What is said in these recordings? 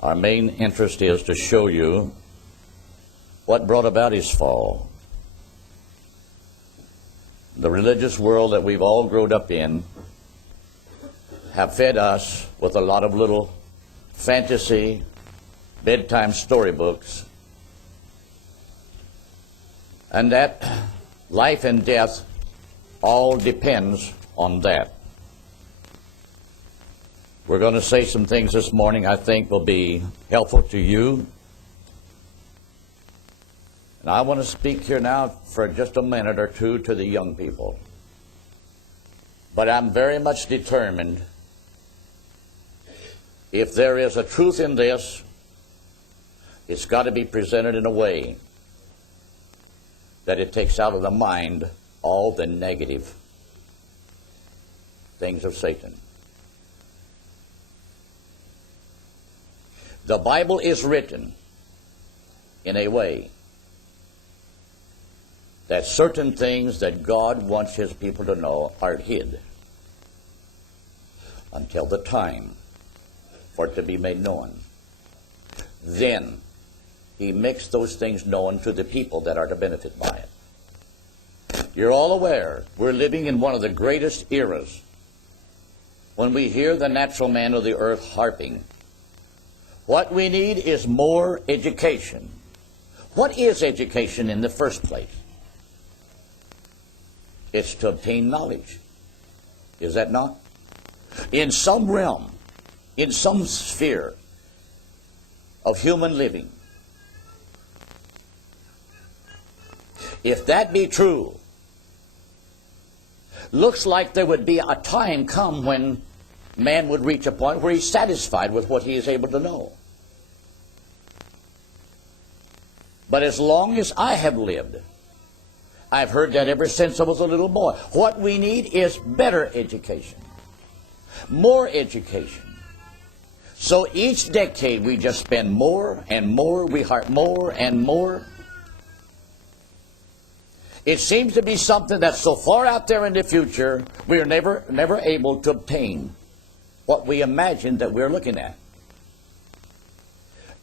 Our main interest is to show you what brought about his fall. The religious world that we've all grown up in have fed us with a lot of little fantasy, bedtime storybooks, and that life and death all depends on that. We're going to say some things this morning I think will be helpful to you. And I want to speak here now for just a minute or two to the young people. But I'm very much determined, if there is a truth in this, it's got to be presented in a way that it takes out of the mind all the negative things of Satan. The Bible is written in a way that certain things that God wants His people to know are hid until the time for it to be made known. Then He makes those things known to the people that are to benefit by it. You're all aware we're living in one of the greatest eras when we hear the natural man of the earth harping. What we need is more education. What is education in the first place? It's to obtain knowledge. Is that not? In some realm, in some sphere of human living. If that be true, looks like there would be a time come when man would reach a point where he's satisfied with what he is able to know. But as long as I have lived, I've heard that ever since I was a little boy. What we need is better education, more education. So each decade we just spend more and more, we harp more and more. It seems to be something that's so far out there in the future, we are never able to obtain what we imagine that we're looking at.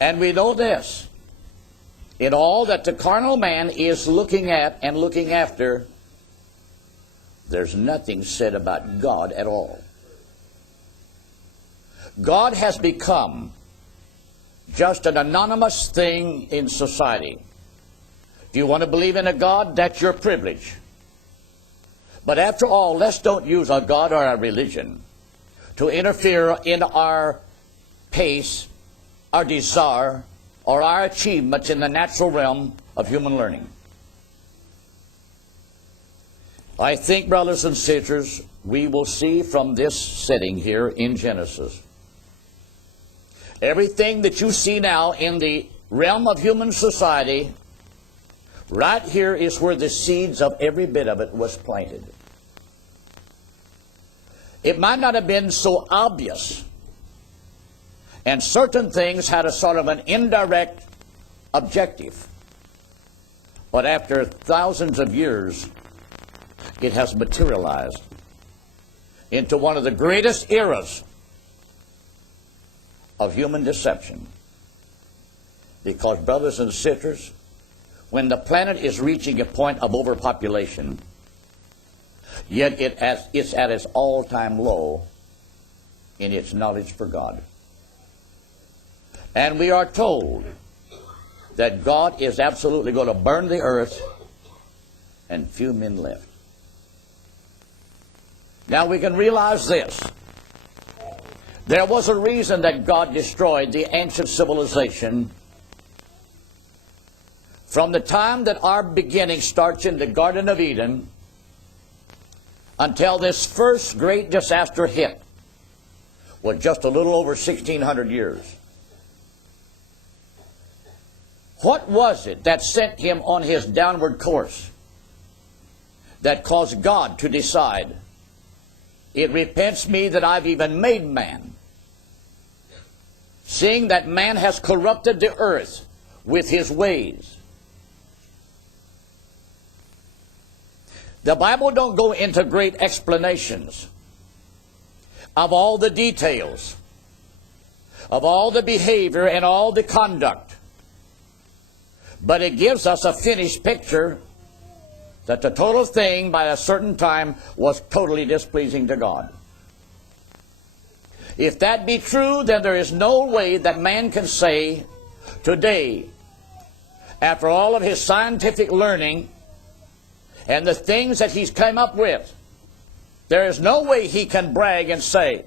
And we know this, in all that the carnal man is looking at and looking after, there's nothing said about God at all. God has become just an anonymous thing in society. Do you want to believe in a God? That's your privilege. But after all, let's don't use a God or a religion to interfere in our pace, our desire, or our achievements in the natural realm of human learning. I think, brothers and sisters, we will see from this sitting here in Genesis, everything that you see now in the realm of human society, right here is where the seeds of every bit of it was planted. It might not have been so obvious, and certain things had a sort of an indirect objective. But after thousands of years, it has materialized into one of the greatest eras of human deception. Because, brothers and sisters, when the planet is reaching a point of overpopulation, yet it's at its all-time low in its knowledge for God. And we are told that God is absolutely going to burn the earth and few men left. Now we can realize this. There was a reason that God destroyed the ancient civilization. From the time that our beginning starts in the Garden of Eden until this first great disaster hit was just a little over 1,600 years. What was it that sent him on his downward course that caused God to decide, it repents me that I've even made man, seeing that man has corrupted the earth with his ways? The Bible don't go into great explanations of all the details, of all the behavior and all the conduct. But it gives us a finished picture that the total thing by a certain time was totally displeasing to God. If that be true, then there is no way that man can say today, after all of his scientific learning and the things that he's come up with, there is no way he can brag and say,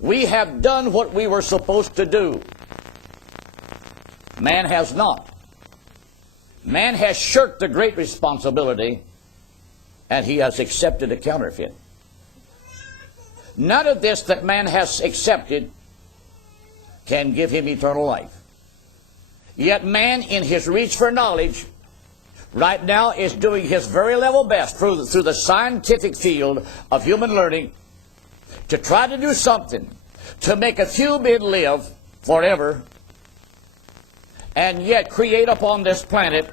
we have done what we were supposed to do. Man has not. Man has shirked the great responsibility, and he has accepted a counterfeit. None of this that man has accepted can give him eternal life. Yet man, in his reach for knowledge, right now is doing his very level best through the scientific field of human learning to try to do something to make a few men live forever and yet create upon this planet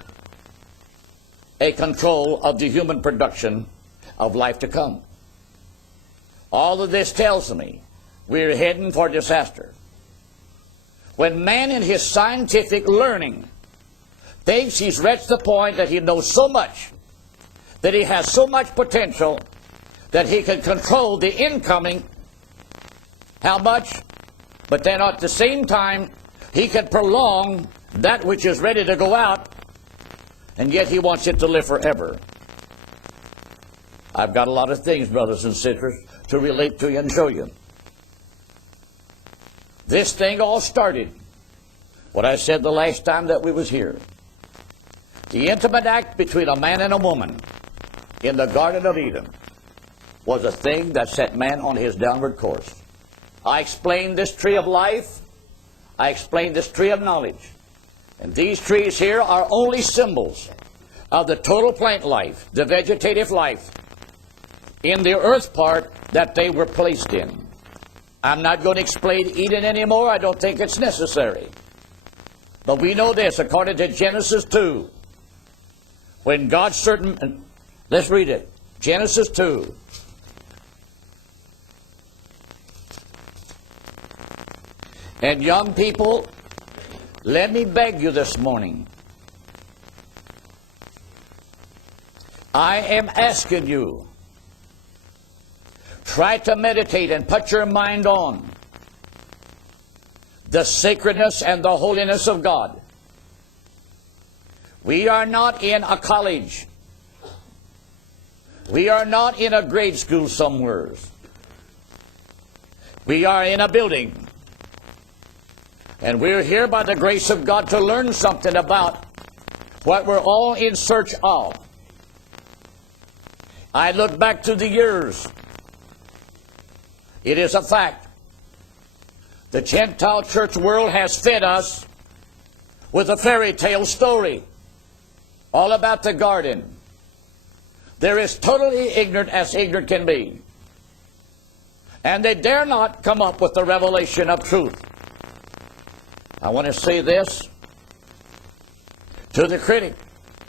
a control of the human production of life to come. All of this tells me we're heading for disaster. When man in his scientific learning thinks he's reached the point that he knows so much, that he has so much potential, that he can control the incoming, how much? But then at the same time, he can prolong that which is ready to go out, and yet he wants it to live forever. I've got a lot of things, brothers and sisters, to relate to you and show you. This thing all started, what I said the last time that we was here. The intimate act between a man and a woman in the Garden of Eden was a thing that set man on his downward course. I explained this tree of life. I explained this tree of knowledge. And these trees here are only symbols of the total plant life, the vegetative life, in the earth part that they were placed in. I'm not going to explain Eden anymore. I don't think it's necessary. But we know this, according to Genesis 2, when God let's read it. Genesis 2. And young people, let me beg you this morning. I am asking you, try to meditate and put your mind on the sacredness and the holiness of God. We are not in a college. We are not in a grade school somewhere. We are in a building. And we're here by the grace of God to learn something about what we're all in search of. I look back to the years. It is a fact. The Gentile church world has fed us with a fairy tale story all about the garden. They're as totally ignorant as ignorant can be. And they dare not come up with the revelation of truth. I want to say this to the critic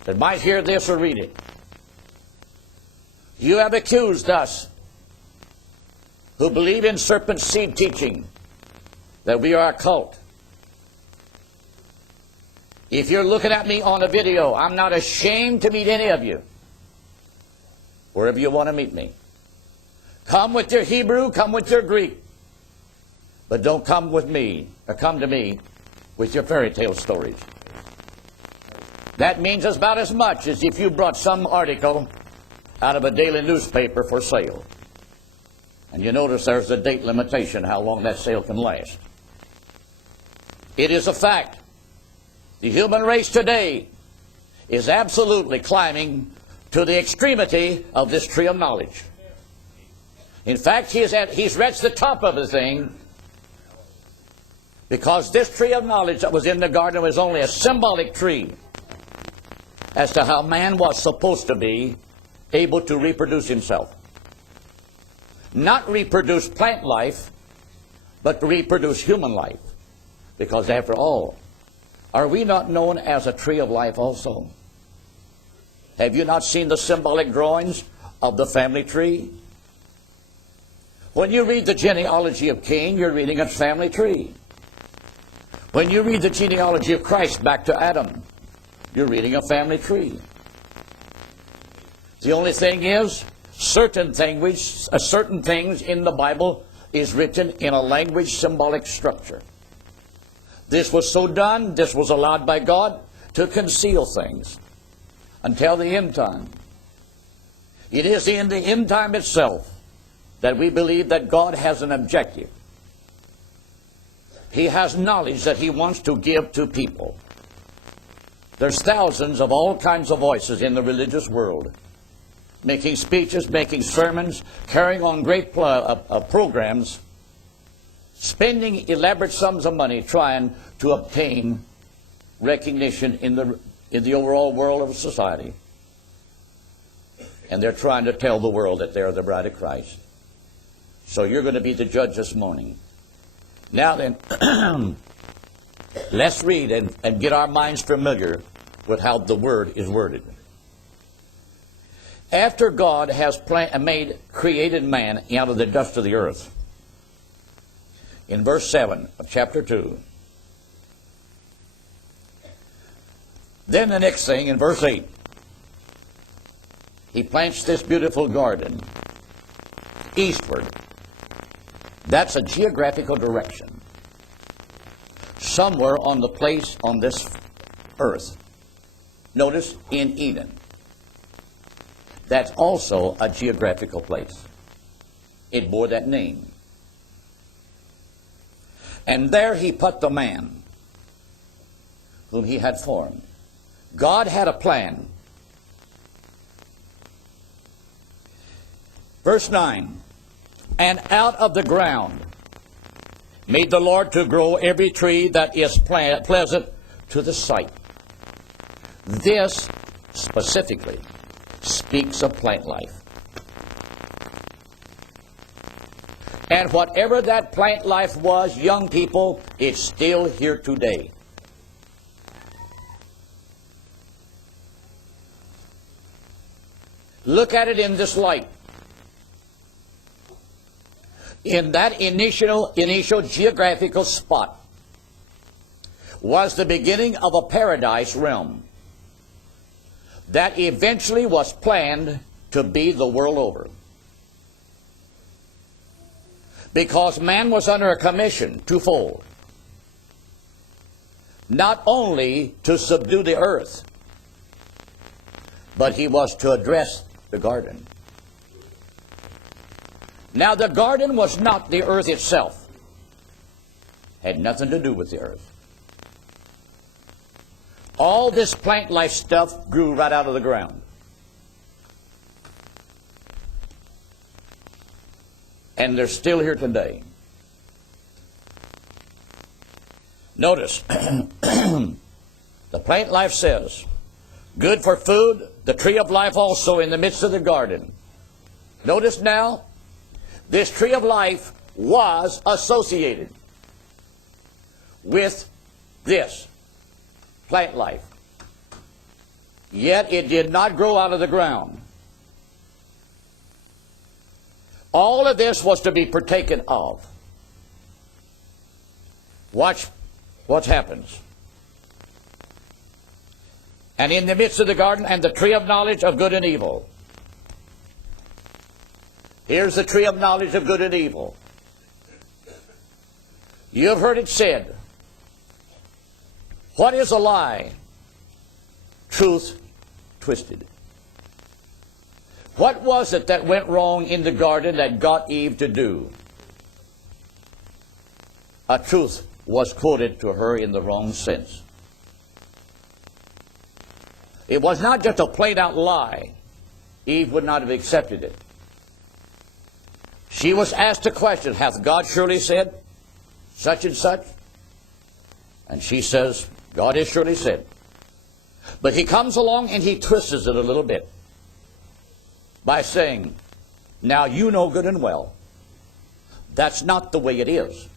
that might hear this or read it. You have accused us who believe in serpent seed teaching that we are a cult. If you're looking at me on a video, I'm not ashamed to meet any of you, wherever you want to meet me. Come with your Hebrew, come with your Greek, but don't come with me, or come to me with your fairy tale stories. That means about as much as if you brought some article out of a daily newspaper for sale. And you notice there's a date limitation how long that sale can last. It is a fact. The human race today is absolutely climbing to the extremity of this tree of knowledge. In fact, he's reached the top of the thing, because this tree of knowledge that was in the garden was only a symbolic tree as to how man was supposed to be able to reproduce himself. Not reproduce plant life, but reproduce human life. Because after all, are we not known as a tree of life also? Have you not seen the symbolic drawings of the family tree? When you read the genealogy of Cain, you're reading a family tree. When you read the genealogy of Christ back to Adam, you're reading a family tree. The only thing is, certain things in the Bible is written in a language symbolic structure. This was so done, this was allowed by God to conceal things until the end time. It is in the end time itself that we believe that God has an objective. He has knowledge that He wants to give to people. There's thousands of all kinds of voices in the religious world, making speeches, making sermons, carrying on great programs, spending elaborate sums of money trying to obtain recognition in the overall world of society. And they're trying to tell the world that they're the bride of Christ. So you're going to be the judge this morning. Now then, let's read and get our minds familiar with how the word is worded. After God has created man out of the dust of the earth, in verse 7 of chapter 2, then the next thing in verse 8, He plants this beautiful garden eastward. That's a geographical direction. Somewhere on the place on this earth. Notice, in Eden. That's also a geographical place. It bore that name. And there He put the man whom He had formed. God had a plan. Verse 9, and out of the ground made the Lord to grow every tree that is pleasant to the sight. This specifically speaks of plant life. And whatever that plant life was, young people, it's still here today. Look at it in this light. In that initial geographical spot was the beginning of a paradise realm that eventually was planned to be the world over. Because man was under a commission twofold. Not only to subdue the earth, but he was to address the garden. Now the garden was not the earth itself. Had nothing to do with the earth. All this plant life stuff grew right out of the ground. And they're still here today. Notice, the plant life says, good for food, the tree of life also in the midst of the garden. Notice now, this tree of life was associated with this plant life. Yet it did not grow out of the ground. All of this was to be partaken of. Watch what happens. And in the midst of the garden, and the tree of knowledge of good and evil. Here's the tree of knowledge of good and evil. You have heard it said, what is a lie? Truth twisted. What was it that went wrong in the garden that got Eve to do? A truth was quoted to her in the wrong sense. It was not just a plain out lie. Eve would not have accepted it. She was asked a question, hath God surely said such and such? And she says, God has surely said. But he comes along and he twists it a little bit by saying, now you know good and well, that's not the way it is.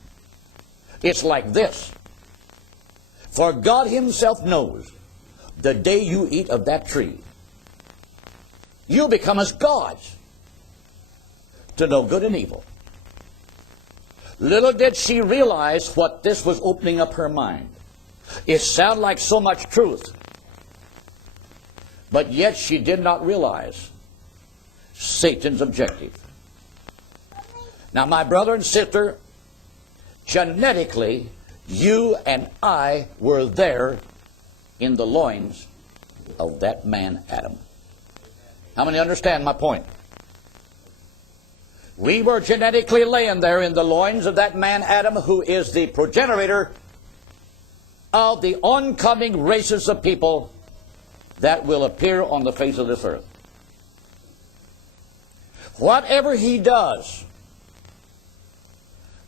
It's like this. For God himself knows the day you eat of that tree, you'll become as gods to know good and evil. Little did she realize what this was opening up her mind. It sounded like so much truth. But yet she did not realize Satan's objective. Now, my brother and sister, genetically, you and I were there in the loins of that man, Adam. How many understand my point? We were genetically laying there in the loins of that man, Adam, who is the progenitor of the oncoming races of people that will appear on the face of this earth. Whatever he does,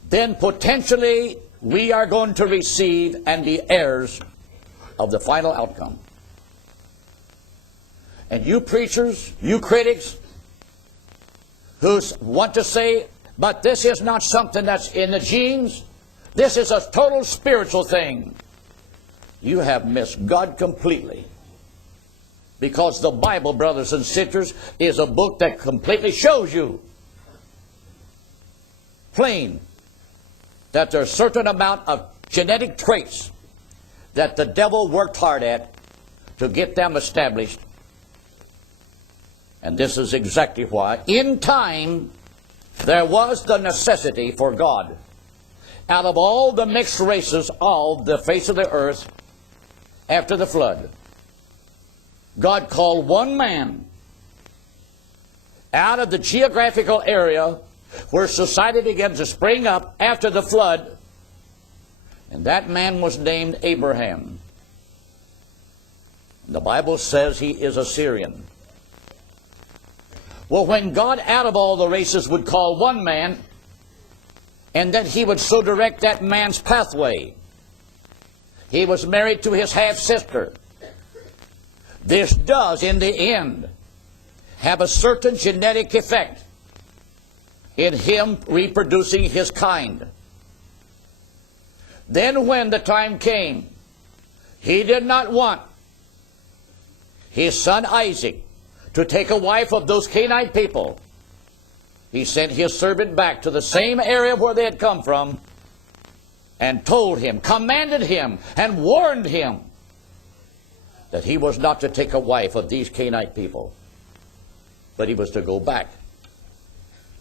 then potentially we are going to receive and be heirs of the final outcome. And you preachers, you critics, who want to say, but this is not something that's in the genes, this is a total spiritual thing, you have missed God completely. Because the Bible, brothers and sisters, is a book that completely shows you plain that there's a certain amount of genetic traits that the devil worked hard at to get them established. And this is exactly why, in time, there was the necessity for God, out of all the mixed races of the face of the earth after the flood, God called one man out of the geographical area where society began to spring up after the flood, and that man was named Abraham. The Bible says he is a Syrian. Well, when God out of all the races would call one man, and then he would so direct that man's pathway. He was married to his half-sister. This does, in the end, have a certain genetic effect in him reproducing his kind. Then when the time came, he did not want his son Isaac to take a wife of those Canaanite people. He sent his servant back to the same area where they had come from and told him, commanded him, and warned him that he was not to take a wife of these Canaanite people, but he was to go back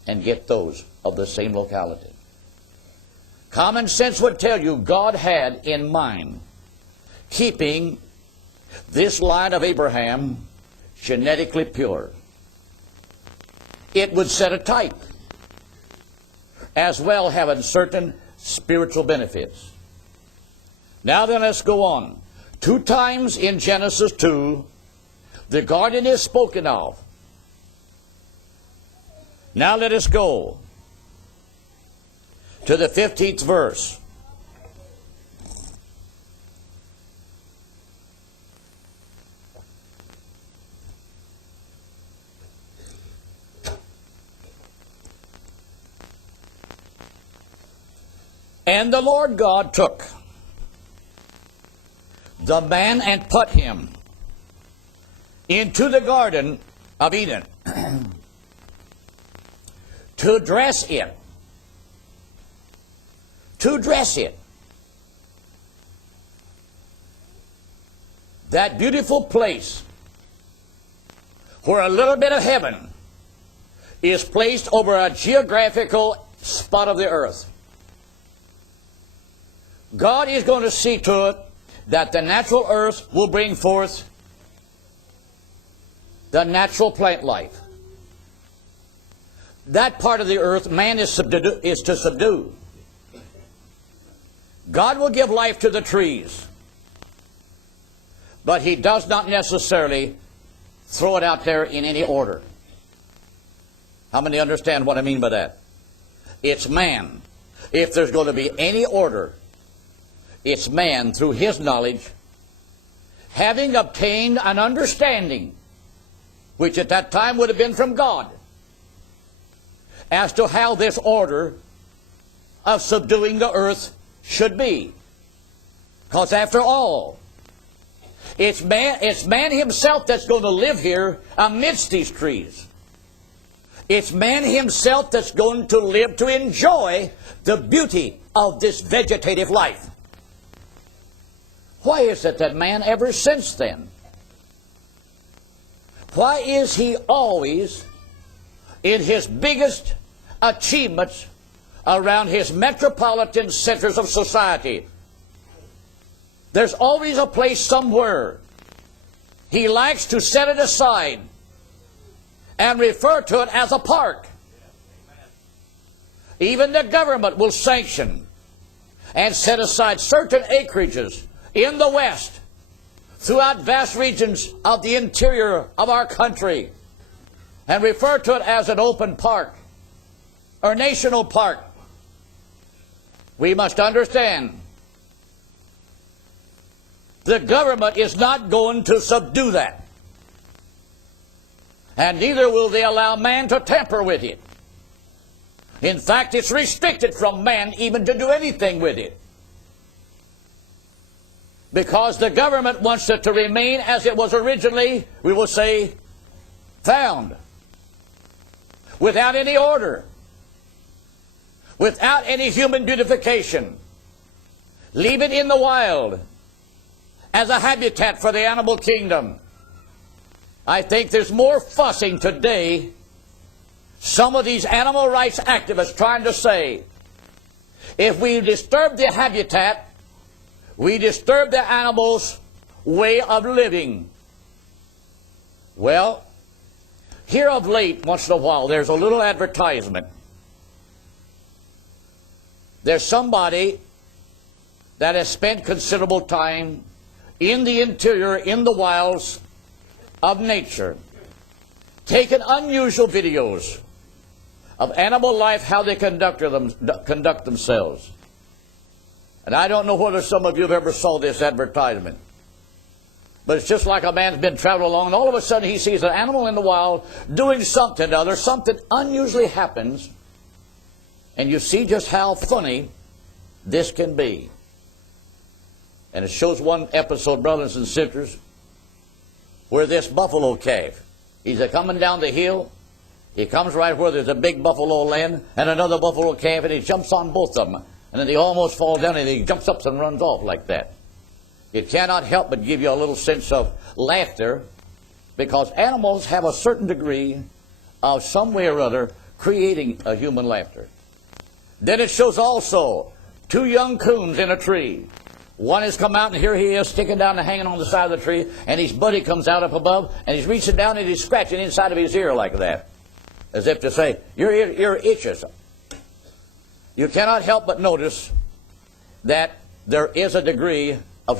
and get those of the same locality. Common sense would tell you God had in mind keeping this line of Abraham genetically pure. It would set a type, as well having certain spiritual benefits. Now then, let's go on. 2 times in Genesis 2, the garden is spoken of. Now let us go to the 15th verse. And the Lord God took the man and put him into the garden of Eden to dress it. To dress it. That beautiful place where a little bit of heaven is placed over a geographical spot of the earth. God is going to see to it that the natural earth will bring forth the natural plant life. That part of the earth man is to subdue. God will give life to the trees, but he does not necessarily throw it out there in any order. How many understand what I mean by that? It's man. If there's going to be any order, it's man, through his knowledge, having obtained an understanding, which at that time would have been from God, as to how this order of subduing the earth should be. Because after all, it's man himself that's going to live here amidst these trees. It's man himself that's going to live to enjoy the beauty of this vegetative life. Why is it that man ever since then? Why is he always in his biggest achievements around his metropolitan centers of society? There's always a place somewhere. He likes to set it aside and refer to it as a park. Even the government will sanction and set aside certain acreages in the West, throughout vast regions of the interior of our country, and refer to it as an open park or national park. We must understand the government is not going to subdue that. And neither will they allow man to tamper with it. In fact, it's restricted from man even to do anything with it. Because the government wants it to remain as it was originally, we will say, found. Without any order. Without any human beautification. Leave it in the wild as a habitat for the animal kingdom. I think there's more fussing today. Some of these animal rights activists trying to say, if we disturb the habitat, we disturb the animals' way of living. Well, here of late, once in a while, there's a little advertisement. There's somebody that has spent considerable time in the interior, in the wilds of nature, taking unusual videos of animal life, how they conduct themselves. And I don't know whether some of you have ever saw this advertisement. But it's just like a man's been traveling along, and all of a sudden he sees an animal in the wild doing something or other. Something unusually happens, and you see just how funny this can be. And it shows one episode, brothers and sisters, where this buffalo calf, he's coming down the hill. He comes right where there's a big buffalo laying and another buffalo calf, and he jumps on both of them. And then they almost fall down, and he jumps up and runs off like that. It cannot help but give you a little sense of laughter, because animals have a certain degree of some way or other creating a human laughter. Then it shows also two young coons in a tree. One has come out, and here he is sticking down and hanging on the side of the tree, and his buddy comes out up above, and he's reaching down and he's scratching inside of his ear like that, as if to say, your ear itches. You cannot help but notice that there is a degree of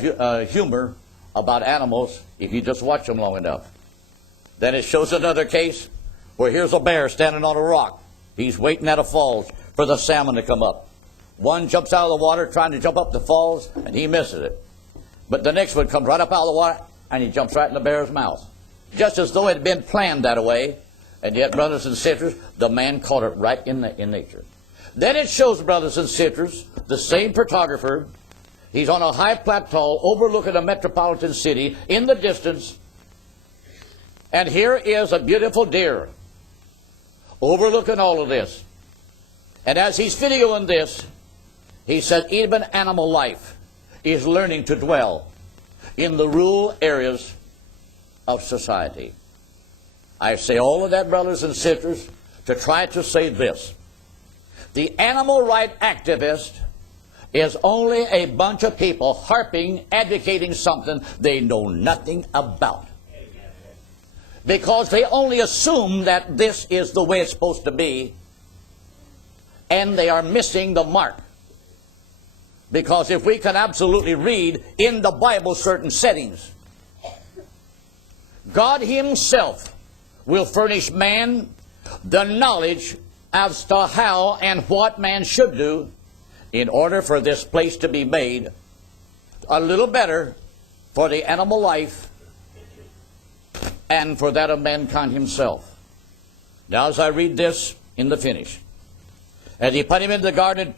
humor about animals if you just watch them long enough. Then it shows another case where here's a bear standing on a rock. He's waiting at a falls for the salmon to come up. One jumps out of the water trying to jump up the falls, and he misses it. But the next one comes right up out of the water, and he jumps right in the bear's mouth. Just as though it had been planned that way. And yet, brothers and sisters, the man caught it right in nature. Then it shows, brothers and sisters, the same photographer. He's on a high plateau overlooking a metropolitan city in the distance. And here is a beautiful deer overlooking all of this. And as he's videoing this, he said even animal life is learning to dwell in the rural areas of society. I say all of that, brothers and sisters, to try to say this. The animal rights activist is only a bunch of people harping, advocating something they know nothing about. Because they only assume that this is the way it's supposed to be, and they are missing the mark. Because if we can absolutely read in the Bible certain settings, God Himself will furnish man the knowledge as to how and what man should do in order for this place to be made a little better for the animal life and for that of mankind himself. Now as I read this in the finish, and He put him in the garden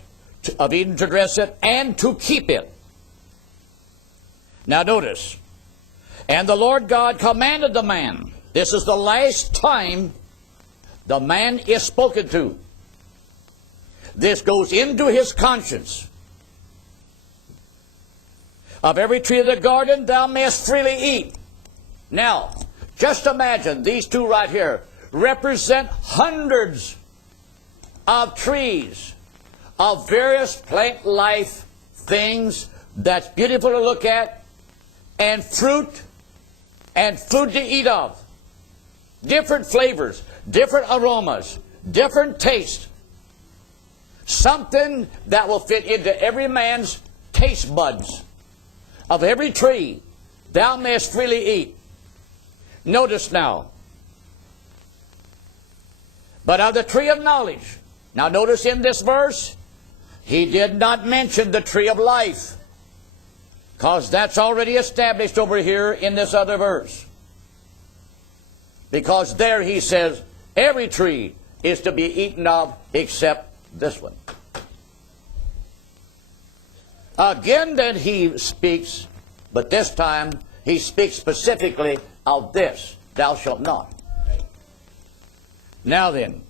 of Eden to dress it and to keep it. Now notice, and the Lord God commanded the man. This is the last time the man is spoken to. This goes into his conscience. Of every tree of the garden thou mayest freely eat. Now, just imagine these two right here represent hundreds of trees of various plant life things that's beautiful to look at, and fruit to eat of. Different flavors, different aromas, different tastes. Something that will fit into every man's taste buds. Of every tree thou mayest freely eat. Notice now. But of the tree of knowledge. Now notice in this verse, he did not mention the tree of life, because that's already established over here in this other verse. Because there he says, every tree is to be eaten of except this one. Again then he speaks, but this time he speaks specifically of this, thou shalt not. Now then,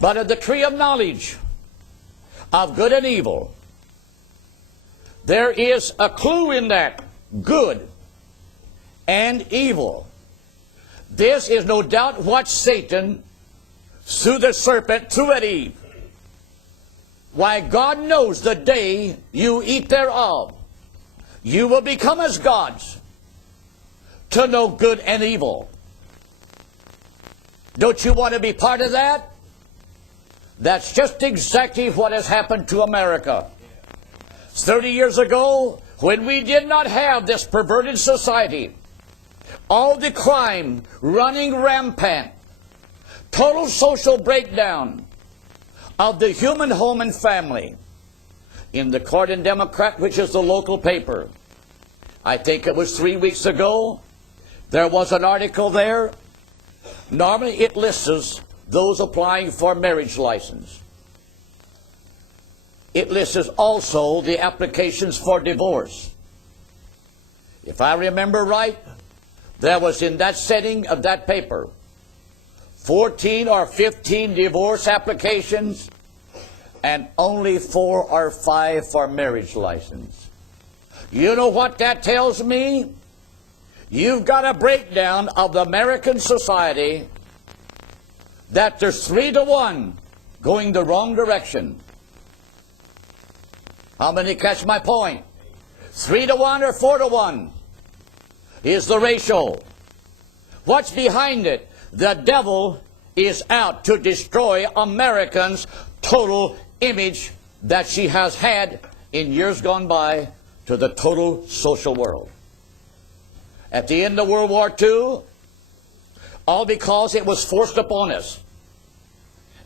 but of the tree of knowledge of good and evil, there is a clue in that, good and evil. This is no doubt what Satan, through the serpent, threw at Eve. Why, God knows the day you eat thereof, you will become as gods, to know good and evil. Don't you want to be part of that? That's just exactly what has happened to America. 30 years ago, when we did not have this perverted society, all the crime running rampant, total social breakdown of the human home and family. In the Court and Democrat, which is the local paper, I think it was 3 weeks ago, there was an article there. Normally it lists those applying for marriage license. It lists also the applications for divorce. If I remember right, there was in that setting of that paper 14 or 15 divorce applications and only 4 or 5 for marriage license. You know what that tells me? You've got a breakdown of the American society that there's 3 to 1 going the wrong direction. How many catch my point? 3 to 1 or 4 to 1 is the ratio. What's behind it? The devil is out to destroy Americans' total image that she has had in years gone by to the total social world. At the end of World War II, all because it was forced upon us.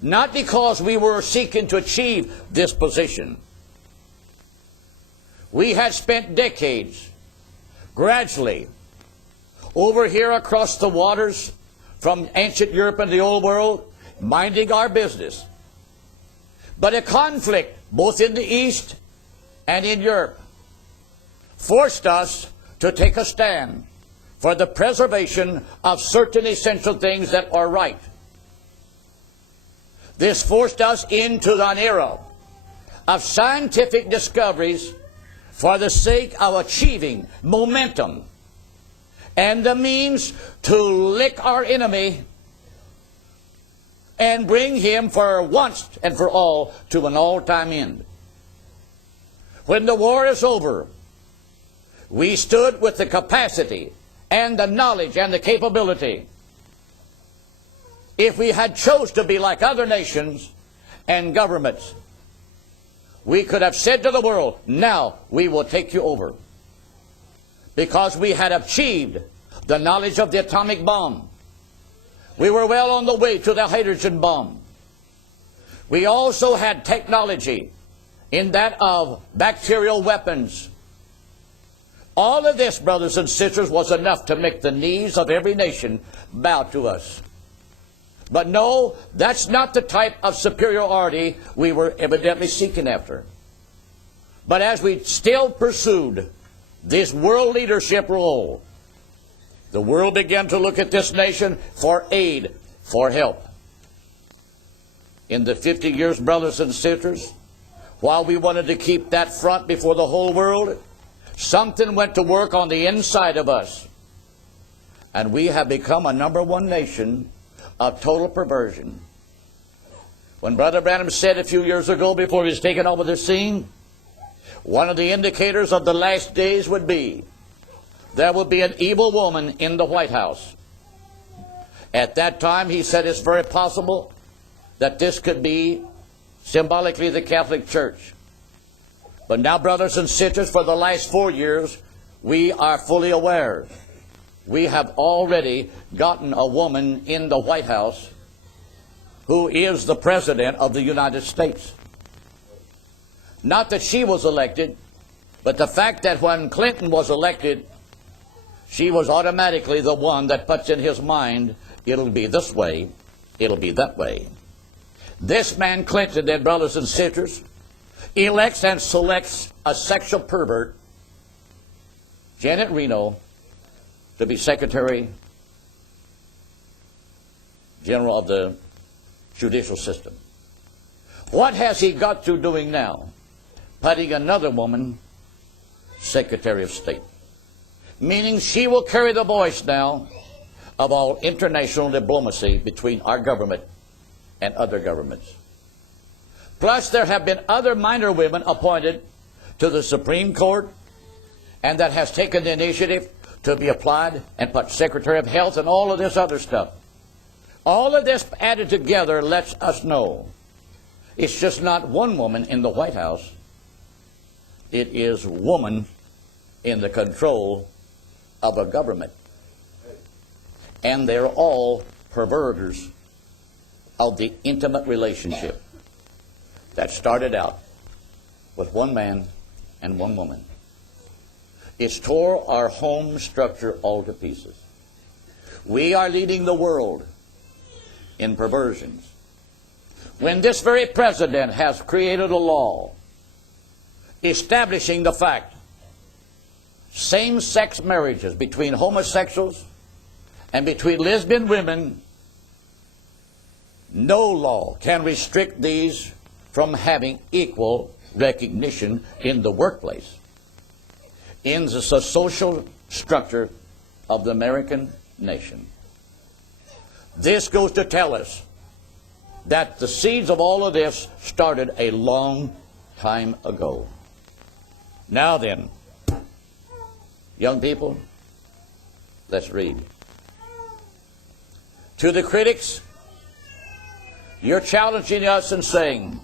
Not because we were seeking to achieve this position. We had spent decades gradually over here across the waters from ancient Europe and the old world, minding our business. But a conflict, both in the East and in Europe, forced us to take a stand for the preservation of certain essential things that are right. This forced us into an era of scientific discoveries for the sake of achieving momentum and the means to lick our enemy and bring him for once and for all to an all-time end. When the war is over, we stood with the capacity and the knowledge and the capability. If we had chose to be like other nations and governments, we could have said to the world, now we will take you over. Because we had achieved the knowledge of the atomic bomb. We were well on the way to the hydrogen bomb. We also had technology in that of bacterial weapons. All of this, brothers and sisters, was enough to make the knees of every nation bow to us. But no, that's not the type of superiority we were evidently seeking after. But as we still pursued this world leadership role, the world began to look at this nation for aid, for help. in the 50 years, brothers and sisters, while we wanted to keep that front before the whole world, something went to work on the inside of us. And we have become a #1 nation of total perversion. When Brother Branham said a few years ago, before he was taken over the scene, one of the indicators of the last days would be there would be an evil woman in the White House. At that time, he said it's very possible that this could be symbolically the Catholic Church. But now, brothers and sisters, for the last 4 years, we are fully aware. We have already gotten a woman in the White House who is the President of the United States. Not that she was elected, but the fact that when Clinton was elected, she was automatically the one that puts in his mind, it'll be this way, it'll be that way. This man Clinton, then, brothers and sisters, elects and selects a sexual pervert, Janet Reno, to be Secretary General of the judicial system. What has he got to doing now? Putting another woman Secretary of State. Meaning she will carry the voice now of all international diplomacy between our government and other governments. Plus, there have been other minor women appointed to the Supreme Court, and that has taken the initiative to be applied and put Secretary of Health and all of this other stuff. All of this added together lets us know it's just not one woman in the White House. It is woman in the control of a government. And they're all perverters of the intimate relationship that started out with one man and one woman. It's tore our home structure all to pieces. We are leading the world in perversions. When this very president has created a law establishing the fact same-sex marriages between homosexuals and between lesbian women, no law can restrict these from having equal recognition in the workplace, in the social structure of the American nation. This goes to tell us that the seeds of all of this started a long time ago. Now then, young people, let's read. To the critics, you're challenging us and saying,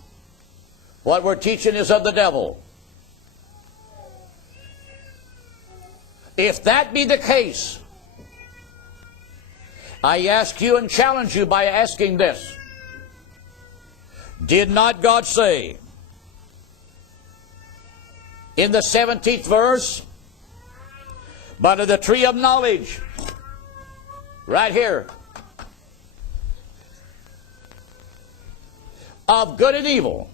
what we're teaching is of the devil. If that be the case, I ask you and challenge you by asking this. Did not God say in the 17th verse, but of the tree of knowledge, right here, of good and evil,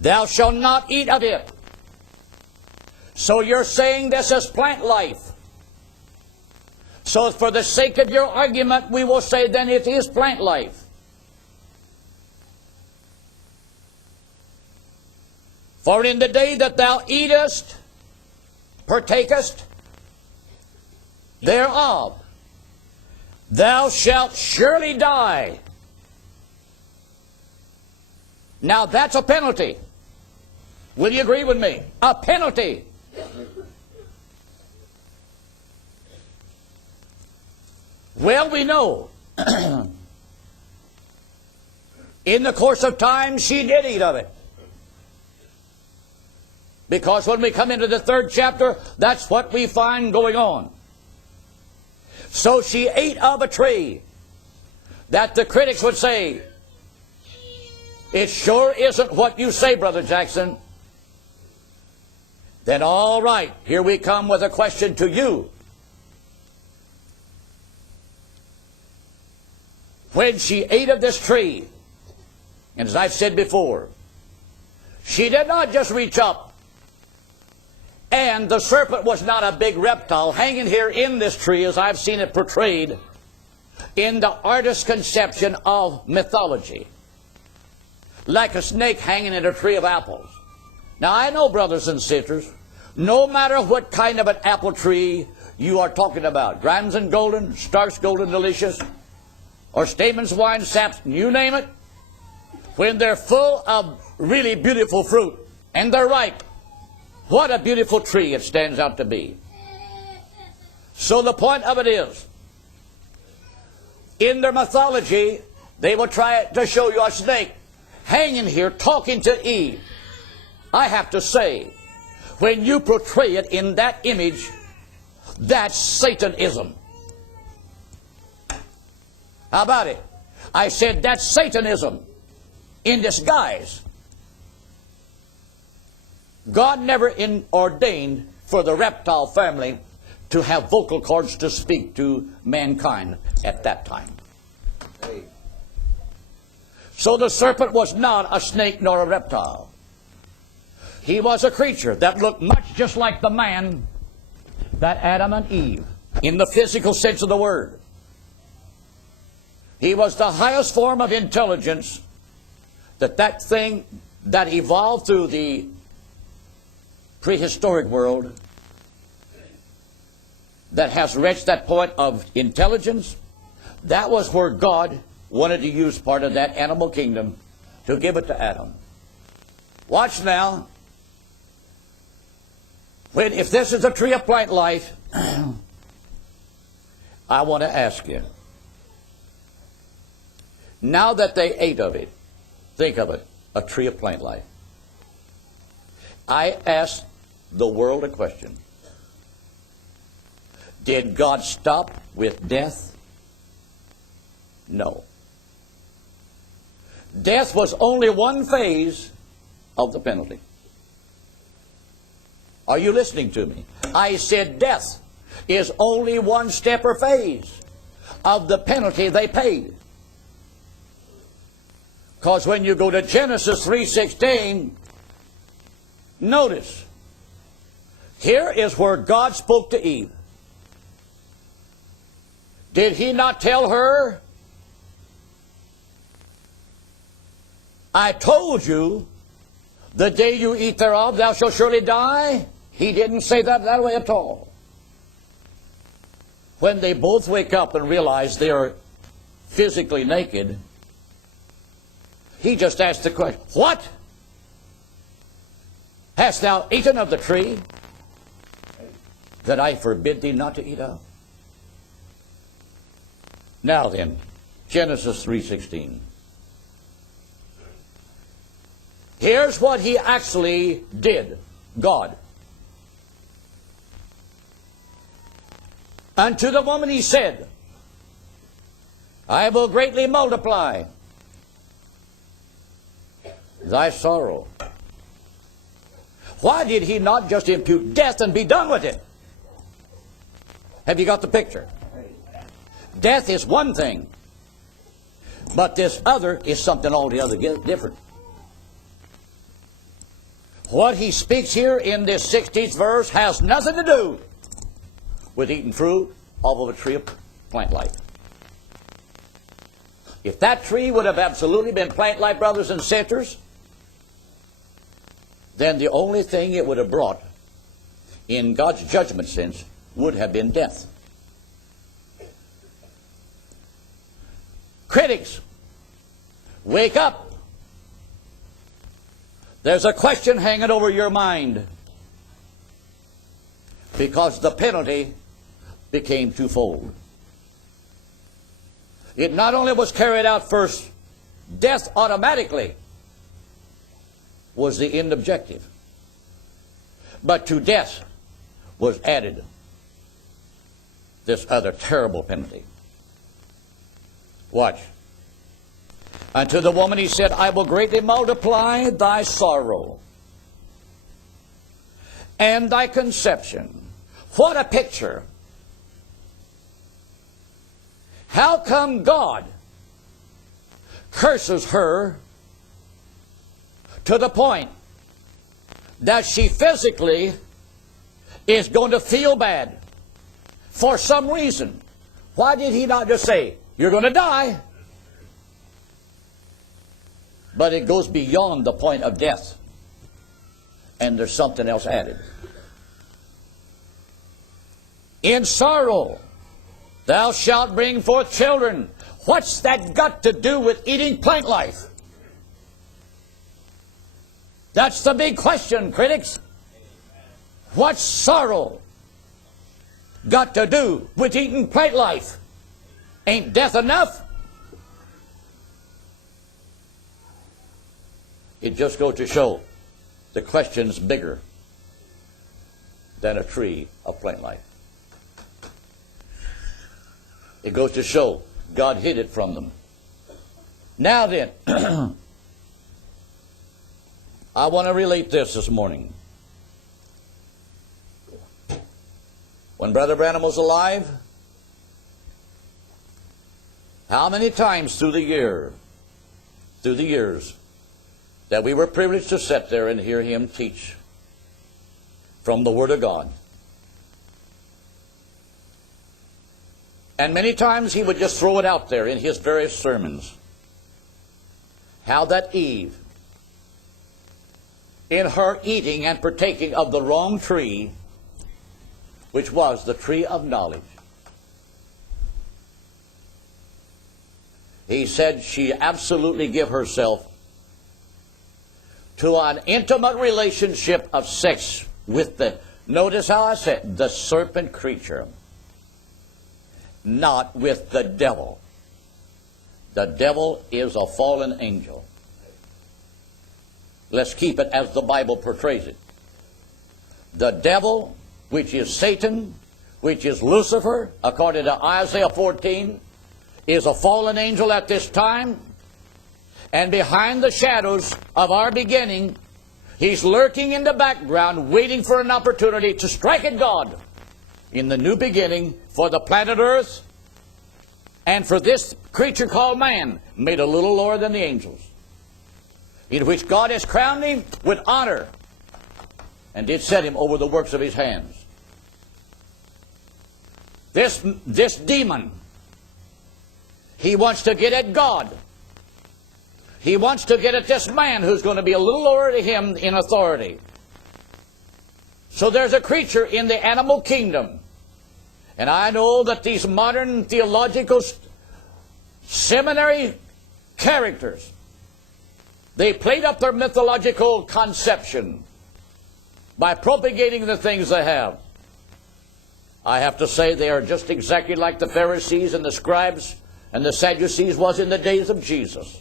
thou shalt not eat of it. So you're saying this is plant life. So for the sake of your argument, we will say then it is plant life. For in the day that thou eatest, partakest thereof, thou shalt surely die. Now that's a penalty. Will you agree with me? A penalty. Well, we know in the course of time she did eat of it. Because when we come into the 3rd chapter, that's what we find going on. So she ate of a tree that the critics would say, it sure isn't what you say, Brother Jackson. Then all right, here we come with a question to you. When she ate of this tree, and as I've said before, she did not just reach up, and the serpent was not a big reptile hanging here in this tree as I've seen it portrayed in the artist's conception of mythology. like a snake hanging in a tree of apples. Now I know, brothers and sisters, no matter what kind of an apple tree you are talking about, Grands and Golden, Stark's Golden Delicious, or Stamen's Wine Saps, you name it, when they're full of really beautiful fruit and they're ripe, what a beautiful tree it stands out to be. So the point of it is, in their mythology, they will try to show you a snake hanging here talking to Eve. I have to say, when you portray it in that image, that's Satanism. How about it? I said that's Satanism in disguise. God never ordained for the reptile family to have vocal cords to speak to mankind at that time. So the serpent was not a snake nor a reptile. He was a creature that looked much just like the man that Adam and Eve, in the physical sense of the word. He was the highest form of intelligence that thing that evolved through the prehistoric world that has reached that point of intelligence. That was where God wanted to use part of that animal kingdom to give it to Adam. Watch now. If this is a tree of plant life, I want to ask you, now that they ate of it, think of it, a tree of plant life. I asked the world a question. Did God stop with death? No. Death was only one phase of the penalty. Are you listening to me? I said death is only one step or phase of the penalty they paid. Because when you go to Genesis 3:16, notice, here is where God spoke to Eve. Did he not tell her, I told you, the day you eat thereof, thou shalt surely die? He didn't say that way at all. When they both wake up and realize they are physically naked, he just asked the question, what? Hast thou eaten of the tree that I forbid thee not to eat of? Now then, Genesis 3:16. Here's what he actually did, God. Unto the woman he said, I will greatly multiply thy sorrow. Why did he not just impute death and be done with it? Have you got the picture? Death is one thing, but this other is something altogether different. What he speaks here in this 16th verse has nothing to do with eating fruit off of a tree of plant life. If that tree would have absolutely been plant life, brothers and sisters, then the only thing it would have brought in God's judgment sense would have been death. Critics, wake up. There's a question hanging over your mind, because the penalty became twofold. It not only was carried out first, death automatically was the end objective, but to death was added this other terrible penalty. Watch. Unto the woman he said, I will greatly multiply thy sorrow and thy conception. What a picture. How come God curses her to the point that she physically is going to feel bad for some reason? Why did he not just say, you're going to die? But it goes beyond the point of death. And there's something else added. In sorrow thou shalt bring forth children. What's that got to do with eating plant life? That's the big question, critics. What's sorrow got to do with eating plant life? Ain't death enough? It just goes to show the question's bigger than a tree of plant life. It goes to show God hid it from them. Now then, I want to relate this morning. When Brother Branham was alive, how many times through the years, that we were privileged to sit there and hear him teach from the Word of God. And many times he would just throw it out there in his various sermons. How that Eve, in her eating and partaking of the wrong tree, which was the tree of knowledge, he said she absolutely gave herself to an intimate relationship of sex with the, notice how I said, the serpent creature, not with the devil. The devil is a fallen angel. Let's keep it as the Bible portrays it. The devil, which is Satan, which is Lucifer, according to Isaiah 14, is a fallen angel at this time. And behind the shadows of our beginning, he's lurking in the background, waiting for an opportunity to strike at God in the new beginning for the planet Earth and for this creature called man, made a little lower than the angels, in which God has crowned him with honor and did set him over the works of his hands. This demon, he wants to get at God. He wants to get at this man who's going to be a little lower to him in authority. So there's a creature in the animal kingdom. And I know that these modern theological seminary characters, they played up their mythological conception by propagating the things they have. I have to say they are just exactly like the Pharisees and the scribes and the Sadducees was in the days of Jesus.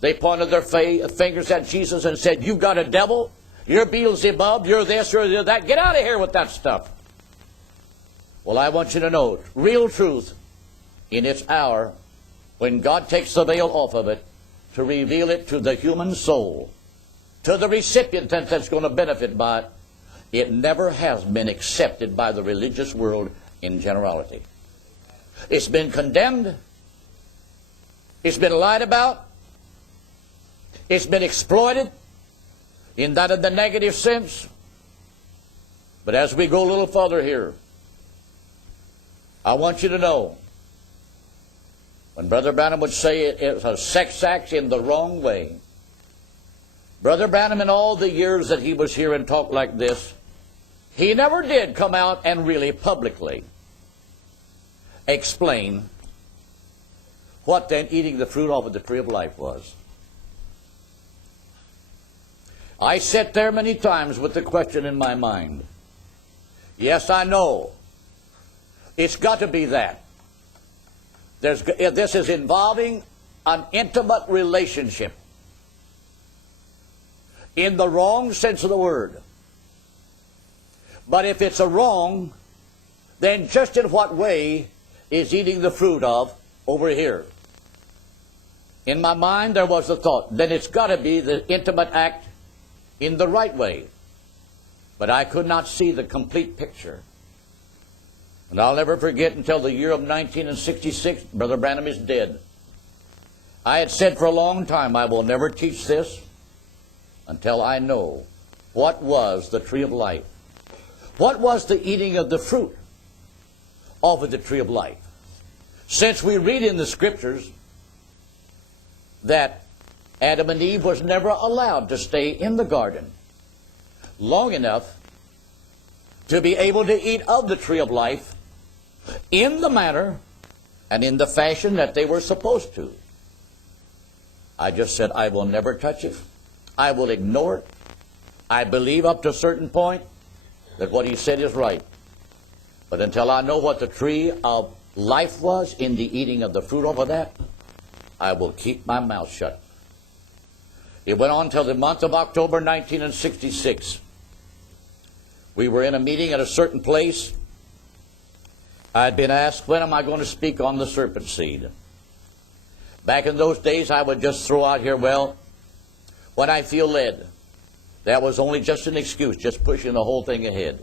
They pointed their fingers at Jesus and said, "You got a devil? You're Beelzebub, you're this, you're that. Get out of here with that stuff." Well, I want you to know, real truth in its hour, when God takes the veil off of it to reveal it to the human soul, to the recipient that's going to benefit by it, it never has been accepted by the religious world in generality. It's been condemned. It's been lied about. It's been exploited in that of the negative sense. But as we go a little further here, I want you to know, when Brother Branham would say it's a sex act in the wrong way, Brother Branham, in all the years that he was here and talked like this, he never did come out and really publicly explain what then eating the fruit off of the tree of life was. I sat there many times with the question in my mind. Yes, I know. It's got to be that. This is involving an intimate relationship in the wrong sense of the word. But if it's a wrong, then just in what way is eating the fruit of over here? In my mind there was the thought, then it's got to be the intimate act in the right way. But I could not see the complete picture. And I'll never forget until the year of 1966, Brother Branham is dead. I had said for a long time, I will never teach this until I know what was the tree of life. What was the eating of the fruit off of the tree of life? Since we read in the Scriptures that Adam and Eve was never allowed to stay in the garden long enough to be able to eat of the tree of life in the manner and in the fashion that they were supposed to. I just said, I will never touch it. I will ignore it. I believe up to a certain point that what he said is right. But until I know what the tree of life was in the eating of the fruit over that, I will keep my mouth shut. It went on till the month of October 1966. We were in a meeting at a certain place. I had been asked, when am I going to speak on the serpent seed? Back in those days, I would just throw out here, well, when I feel led. That was only just an excuse, just pushing the whole thing ahead.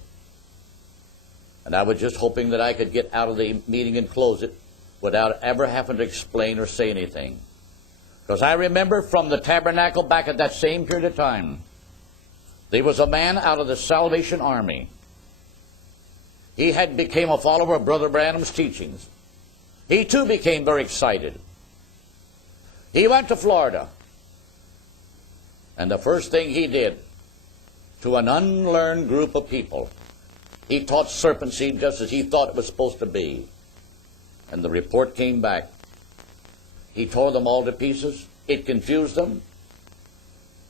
And I was just hoping that I could get out of the meeting and close it without ever having to explain or say anything. Because I remember from the tabernacle back at that same period of time, there was a man out of the Salvation Army. He had became a follower of Brother Branham's teachings. He too became very excited. He went to Florida. And the first thing he did to an unlearned group of people, he taught serpent seed just as he thought it was supposed to be. And the report came back. He tore them all to pieces. It confused them.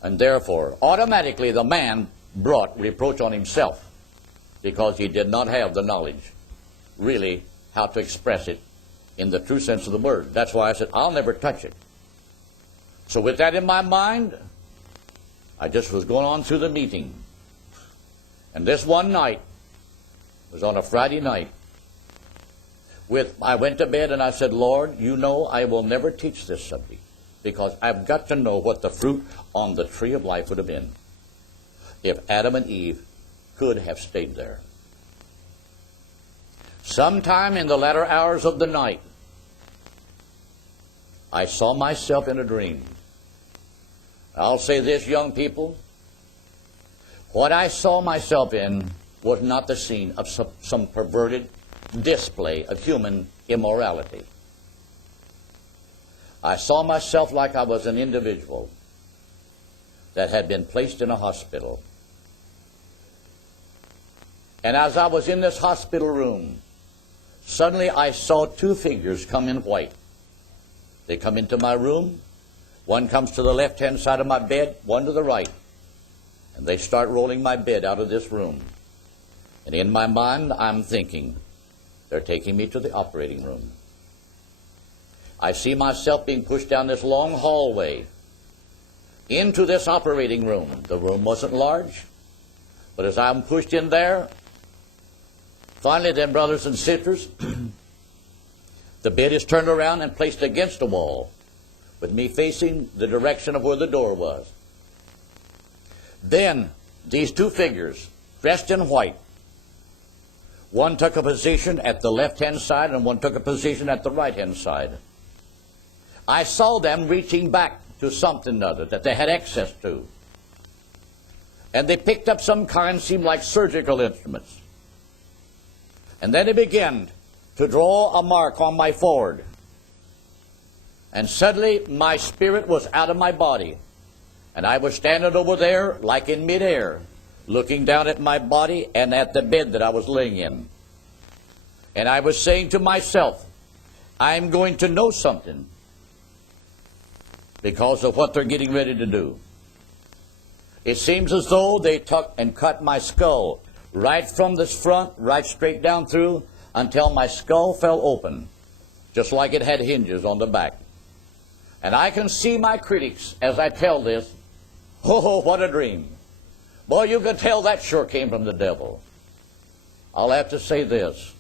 And therefore, automatically the man brought reproach on himself because he did not have the knowledge, really, how to express it in the true sense of the word. That's why I said, I'll never touch it. So with that in my mind, I just was going on through the meeting. And this one night, it was on a Friday night, I went to bed and I said, Lord, you know I will never teach this subject because I've got to know what the fruit on the tree of life would have been if Adam and Eve could have stayed there. Sometime in the latter hours of the night, I saw myself in a dream. I'll say this, young people. What I saw myself in was not the scene of some perverted display of human immorality. I saw myself like I was an individual that had been placed in a hospital. And as I was in this hospital room, suddenly I saw two figures come in white. They come into my room. One comes to the left-hand side of my bed, one to the right. And they start rolling my bed out of this room. And in my mind, I'm thinking, they're taking me to the operating room. I see myself being pushed down this long hallway into this operating room. The room wasn't large, but as I'm pushed in there, finally then, brothers and sisters, the bed is turned around and placed against the wall, with me facing the direction of where the door was. Then, these two figures, dressed in white, one took a position at the left-hand side and one took a position at the right-hand side. I saw them reaching back to something or other that they had access to. And they picked up some kind, seemed like surgical instruments. And then they began to draw a mark on my forehead. And suddenly my spirit was out of my body. And I was standing over there like in midair, looking down at my body and at the bed that I was laying in. And I was saying to myself, I'm going to know something because of what they're getting ready to do. It seems as though they took and cut my skull right from this front, right straight down through, until my skull fell open, just like it had hinges on the back. And I can see my critics as I tell this, oh, what a dream. Boy, you can tell that sure came from the devil. I'll have to say this.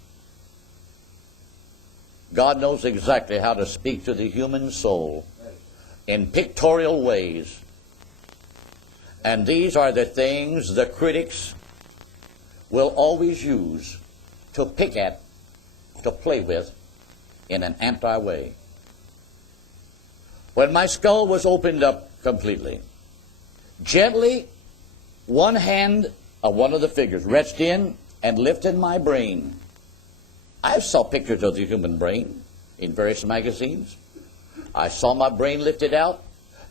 God knows exactly how to speak to the human soul in pictorial ways. And these are the things the critics will always use to pick at, to play with in an anti-way. When my skull was opened up completely, gently, one hand of one of the figures reached in and lifted my brain. I saw pictures of the human brain in various magazines. I saw my brain lifted out,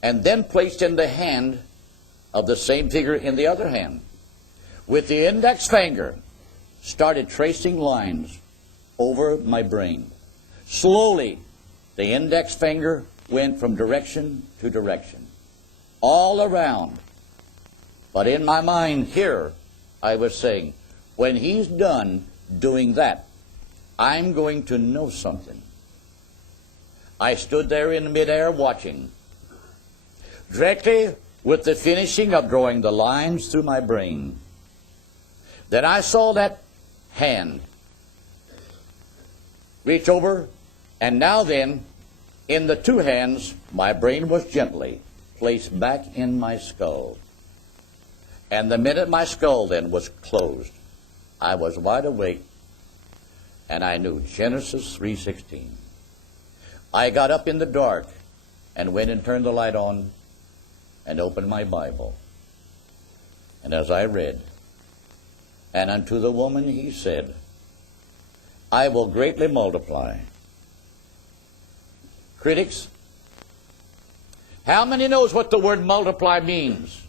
and then placed in the hand of the same figure in the other hand. With the index finger, started tracing lines over my brain. Slowly, the index finger went from direction to direction, all around. But in my mind here, I was saying, when he's done doing that, I'm going to know something. I stood there in midair watching. Directly with the finishing of drawing the lines through my brain, then I saw that hand reach over, and now then, in the two hands, my brain was gently placed back in my skull. And the minute my skull then was closed, I was wide awake, and I knew Genesis 3:16. I got up in the dark and went and turned the light on and opened my Bible. And as I read, and unto the woman he said, I will greatly multiply. Critics, how many knows what the word multiply means?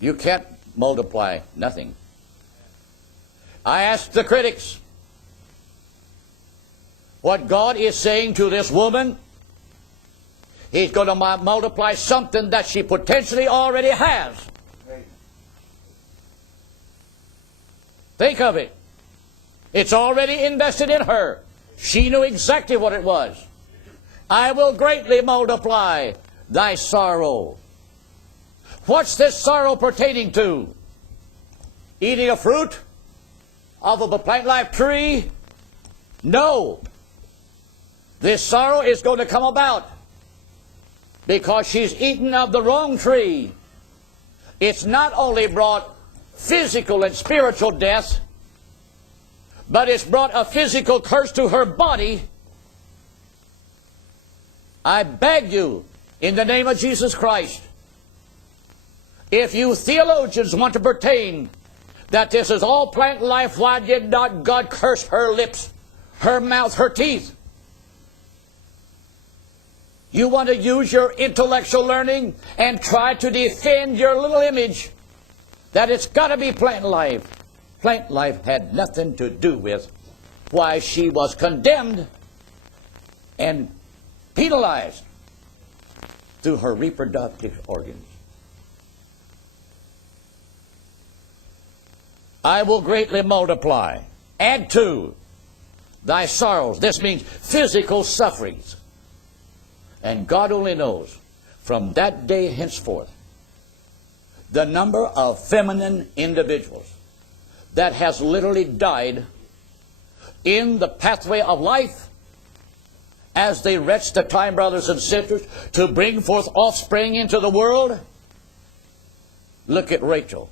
You can't multiply nothing. I ask the critics, what God is saying to this woman, he's going to multiply something that she potentially already has. Think of it. It's already invested in her. She knew exactly what it was. I will greatly multiply thy sorrow. What's this sorrow pertaining to? Eating a fruit of a plant life tree? No. This sorrow is going to come about because she's eaten of the wrong tree. It's not only brought physical and spiritual death, but it's brought a physical curse to her body. I beg you, in the name of Jesus Christ, if you theologians want to pertain that this is all plant life, why did not God curse her lips, her mouth, her teeth? You want to use your intellectual learning and try to defend your little image that it's got to be plant life. Plant life had nothing to do with why she was condemned and penalized through her reproductive organs. I will greatly multiply. Add to thy sorrows. This means physical sufferings. And God only knows, from that day henceforth, the number of feminine individuals that has literally died in the pathway of life as they wretch the time, brothers and sisters, to bring forth offspring into the world. Look at Rachel.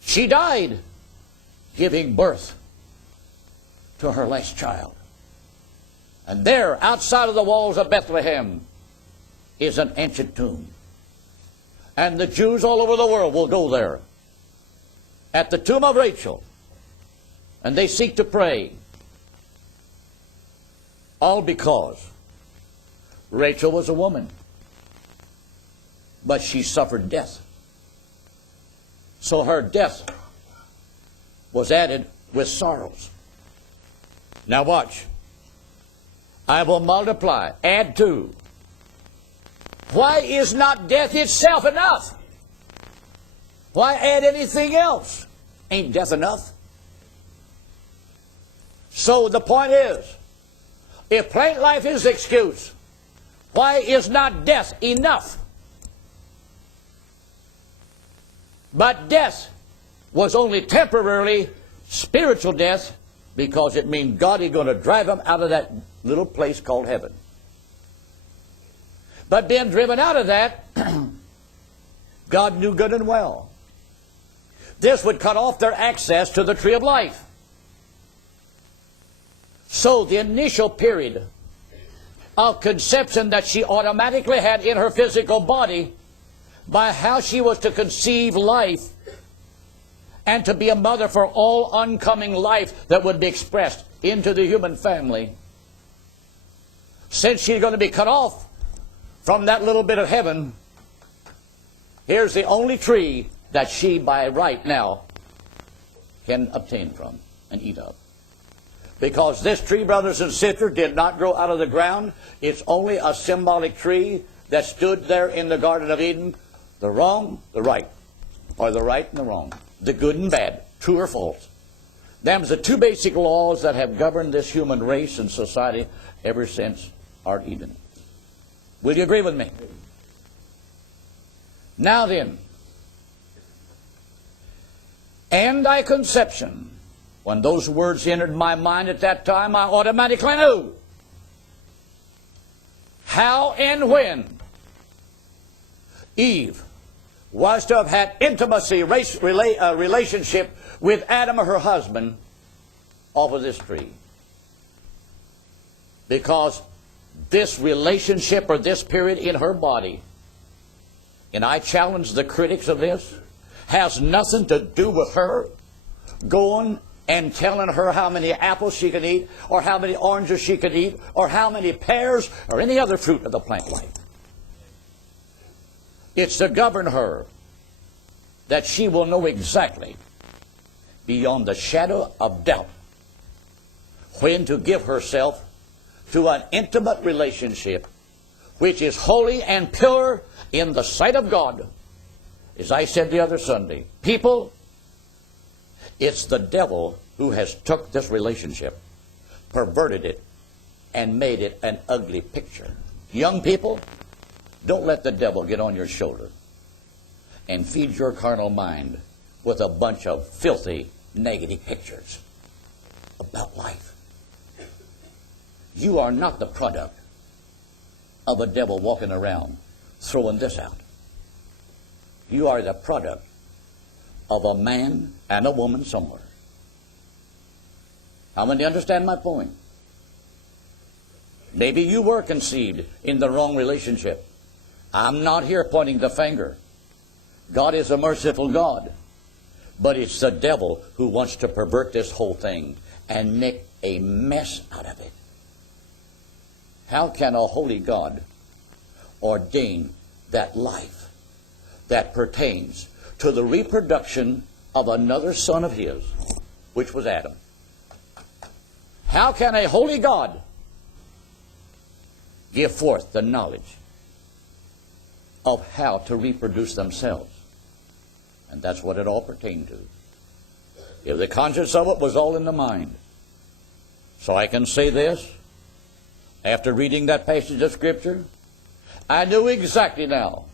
She died giving birth to her last child. And there, outside of the walls of Bethlehem, is an ancient tomb. And the Jews all over the world will go there at the tomb of Rachel, and they seek to pray. All because Rachel was a woman, but she suffered death. So her death was added with sorrows. Now watch. I will multiply, add to. Why is not death itself enough? Why add anything else? Ain't death enough? So the point is, if plant life is the excuse, why is not death enough? But death was only temporarily spiritual death, because it means God is going to drive them out of that little place called heaven. But being driven out of that, God knew good and well, this would cut off their access to the tree of life. So the initial period of conception that she automatically had in her physical body, by how she was to conceive life and to be a mother for all oncoming life that would be expressed into the human family, since she's going to be cut off from that little bit of heaven, here's the only tree that she by right now can obtain from and eat of. Because this tree, brothers and sisters, did not grow out of the ground. It's only a symbolic tree that stood there in the Garden of Eden. The wrong, the right. Or the right and the wrong. The good and bad. True or false. Them's the two basic laws that have governed this human race and society ever since our Eden. Will you agree with me? Now then, and thy conception. When those words entered my mind at that time, I automatically knew how and when Eve was to have had intimacy, relationship with Adam, her husband, off of this tree. Because this relationship or this period in her body, and I challenge the critics of this, has nothing to do with her going and telling her how many apples she can eat, or how many oranges she can eat, or how many pears, or any other fruit of the plant life. It's to govern her that she will know exactly, beyond the shadow of doubt, when to give herself to an intimate relationship which is holy and pure in the sight of God. As I said the other Sunday, people, it's the devil who has took this relationship, perverted it, and made it an ugly picture. Young people, don't let the devil get on your shoulder and feed your carnal mind with a bunch of filthy, negative pictures about life. You are not the product of a devil walking around throwing this out. You are the product of a man and a woman somewhere. How many understand my point? Maybe you were conceived in the wrong relationship. I'm not here pointing the finger. God is a merciful God. But it's the devil who wants to pervert this whole thing and make a mess out of it. How can a holy God ordain that life that pertains to the reproduction of another son of his, which was Adam? How can a holy God give forth the knowledge of how to reproduce themselves? And that's what it all pertained to. If the conscience of it was all in the mind. So I can say this, after reading that passage of Scripture, I knew exactly now,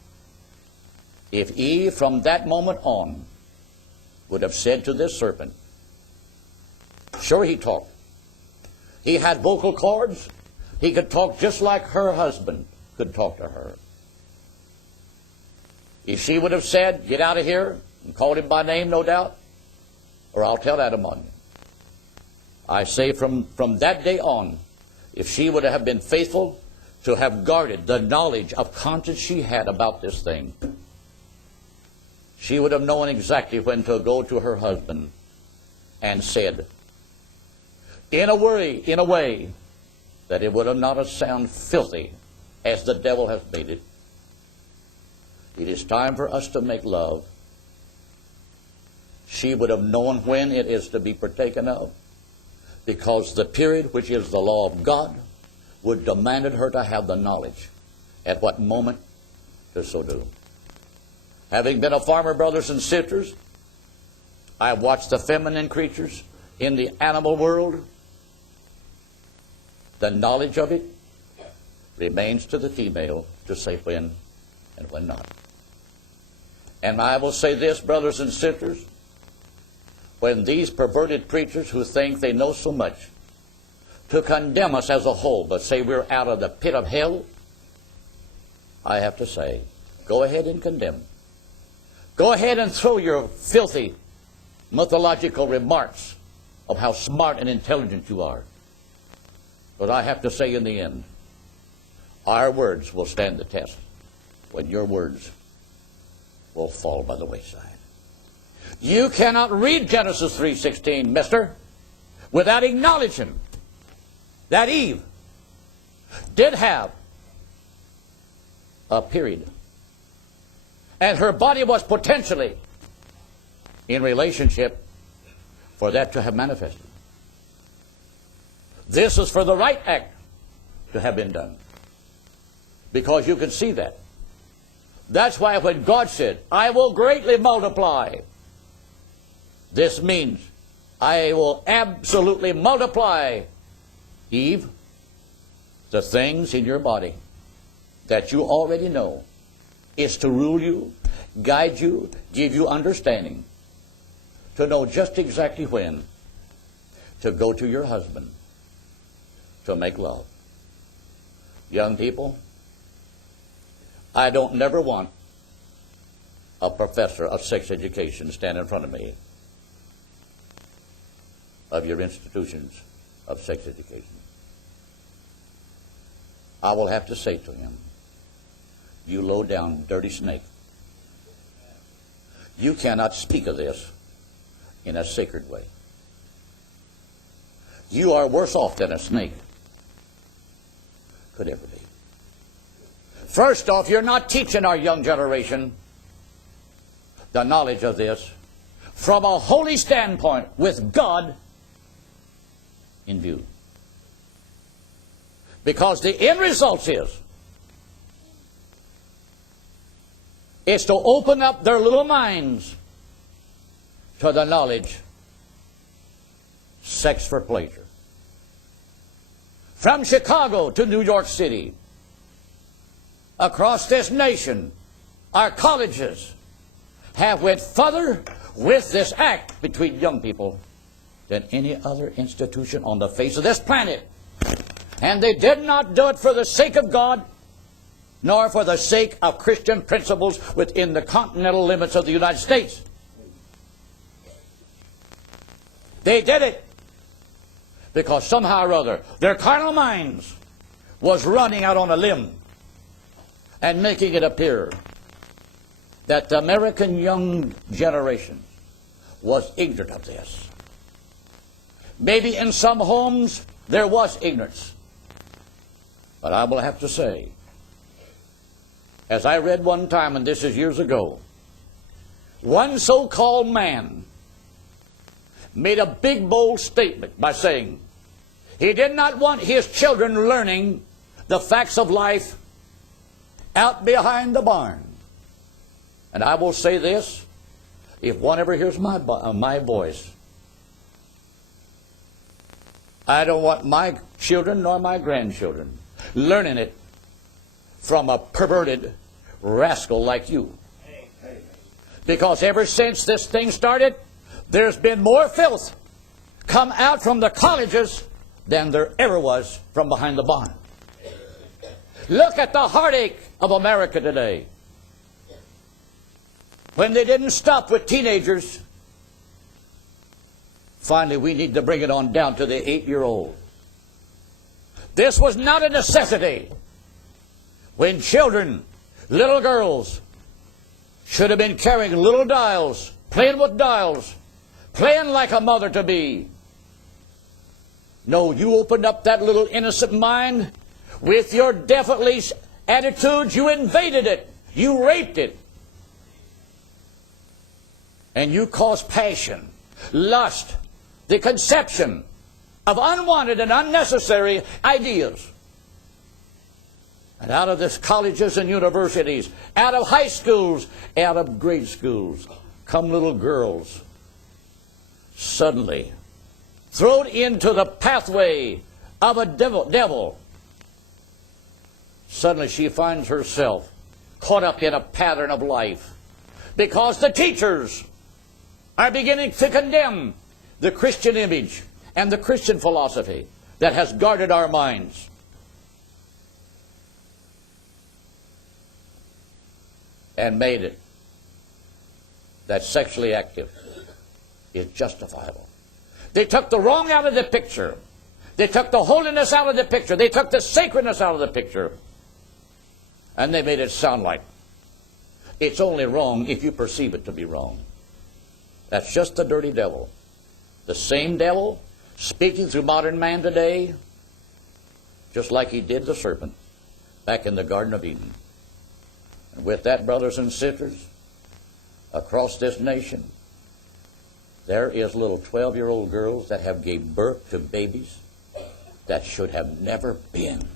if Eve from that moment on would have said to this serpent, sure he talked. He had vocal cords. He could talk just like her husband could talk to her. If she would have said, get out of here, and called him by name, no doubt, or I'll tell Adam on you. I say from that day on, if she would have been faithful to have guarded the knowledge of conscience she had about this thing, she would have known exactly when to go to her husband and said, in a way that it would have not sound filthy as the devil has made it. It is time for us to make love. She would have known when it is to be partaken of, because the period which is the law of God would demanded her to have the knowledge at what moment to so do. Having been a farmer, brothers and sisters, I have watched the feminine creatures in the animal world. The knowledge of it remains to the female to say when and when not. And I will say this, brothers and sisters, when these perverted preachers who think they know so much to condemn us as a whole, but say we're out of the pit of hell, I have to say, go ahead and condemn. Go ahead and throw your filthy mythological remarks of how smart and intelligent you are. But I have to say in the end, our words will stand the test when your words will fall by the wayside. You cannot read Genesis 3:16, mister, without acknowledging that Eve did have a period, and her body was potentially in relationship for that to have manifested. This is for the right act to have been done, because you can see that. That's why when God said, I will greatly multiply, this means I will absolutely multiply, Eve, the things in your body that you already know is to rule you, guide you, give you understanding, to know just exactly when to go to your husband to make love. Young people, I don't never want a professor of sex education stand in front of me of your institutions of sex education. I will have to say to him, you low down dirty snake, you cannot speak of this in a sacred way. You are worse off than a snake could ever be. First off, you're not teaching our young generation the knowledge of this from a holy standpoint with God in view. Because the end result is to open up their little minds to the knowledge sex for pleasure. From Chicago to New York City, across this nation, our colleges have went further with this act between young people than any other institution on the face of this planet. And they did not do it for the sake of God, nor for the sake of Christian principles within the continental limits of the United States. They did it because somehow or other their carnal minds was running out on a limb and making it appear that the American young generation was ignorant of this. Maybe in some homes there was ignorance. But I will have to say, as I read one time, and this is years ago, one so-called man made a big, bold statement by saying he did not want his children learning the facts of life out behind the barn. And I will say this, if one ever hears my voice, I don't want my children nor my grandchildren learning it from a perverted rascal like you. Because ever since this thing started, there's been more filth come out from the colleges than there ever was from behind the barn. Look at the heartache of America today. When they didn't stop with teenagers, finally we need to bring it on down to the 8-year-old. This was not a necessity when children, little girls, should have been carrying little dolls, playing with dolls, playing like a mother-to-be. No, you opened up that little innocent mind with your definitely attitudes. You invaded it. You raped it. And you caused passion, lust, the conception of unwanted and unnecessary ideas. And out of this colleges and universities, out of high schools, out of grade schools, come little girls, suddenly thrown into the pathway of a devil. Suddenly she finds herself caught up in a pattern of life because the teachers are beginning to condemn the Christian image and the Christian philosophy that has guarded our minds. And made it that sexually active is justifiable. They took the wrong out of the picture. They took the holiness out of the picture. They took the sacredness out of the picture. And they made it sound like it's only wrong if you perceive it to be wrong. That's just the dirty devil. The same devil speaking through modern man today just like he did the serpent back in the Garden of Eden. And with that, brothers and sisters, across this nation, there is little 12-year-old girls that have gave birth to babies that should have never been.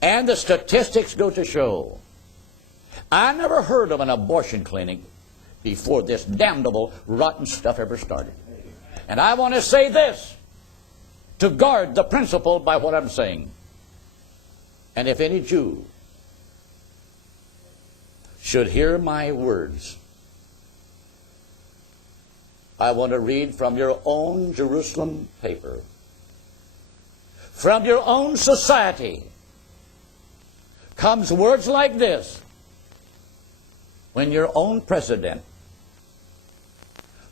And the statistics go to show, I never heard of an abortion clinic before this damnable, rotten stuff ever started. And I want to say this, to guard the principle by what I'm saying. And if any Jew should hear my words, I want to read from your own Jerusalem paper, from your own society, comes words like this. When your own president,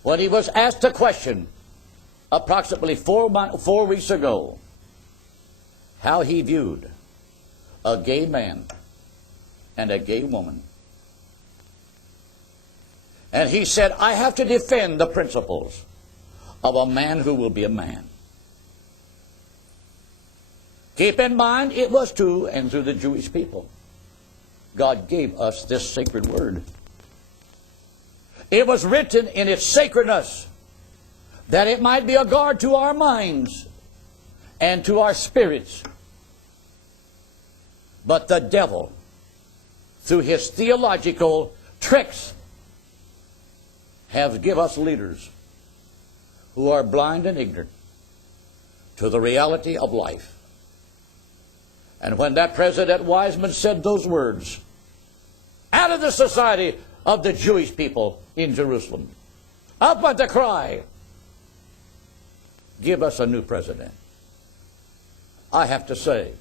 when he was asked a question approximately 4 weeks ago, how he viewed a gay man and a gay woman, and he said, I have to defend the principles of a man who will be a man. Keep in mind, it was to and through the Jewish people God gave us this sacred word. It was written in its sacredness that it might be a guard to our minds and to our spirits. But the devil, through his theological tricks, has given us leaders who are blind and ignorant to the reality of life. And when that President Wiseman said those words, out of the society of the Jewish people in Jerusalem, up went the cry, give us a new president. I have to say,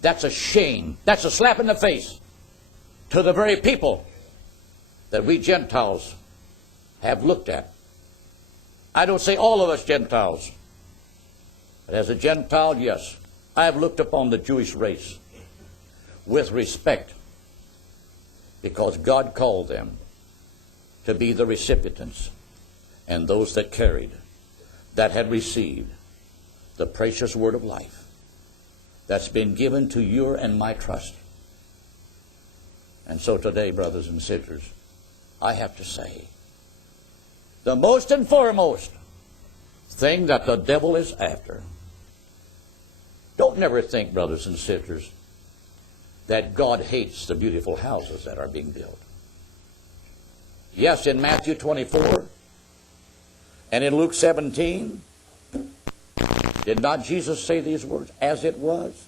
that's a shame. That's a slap in the face to the very people that we Gentiles have looked at. I don't say all of us Gentiles, but as a Gentile, yes, I have looked upon the Jewish race with respect because God called them to be the recipients and those that carried, that had received the precious word of life that's been given to your and my trust. And so today, brothers and sisters, I have to say, the most and foremost thing that the devil is after, don't never think, brothers and sisters, that God hates the beautiful houses that are being built. Yes, in Matthew 24 and in Luke 17, did not Jesus say these words? As it was,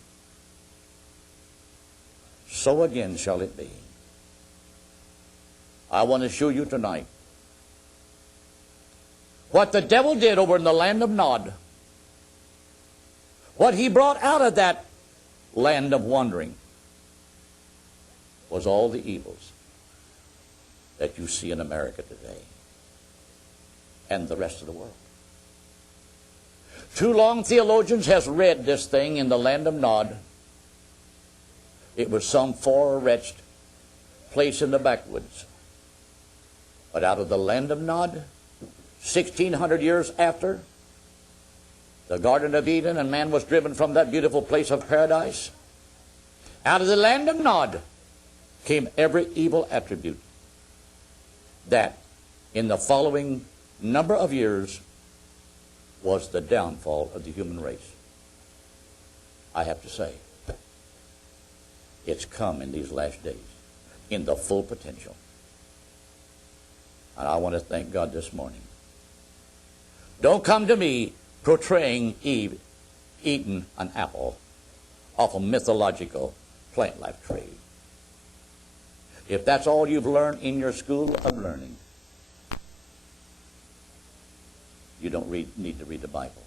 so again shall it be. I want to show you tonight what the devil did over in the land of Nod. What he brought out of that land of wandering was all the evils that you see in America today and the rest of the world. Too long theologians has read this thing in the land of Nod. It was some far wretched place in the backwoods. But out of the land of Nod, 1,600 years after the Garden of Eden and man was driven from that beautiful place of paradise, out of the land of Nod came every evil attribute that in the following number of years was the downfall of the human race. I have to say, it's come in these last days in the full potential. And I want to thank God this morning. Don't come to me portraying Eve eating an apple off a mythological plant life tree. If that's all you've learned in your school of learning, you don't need to read the Bible.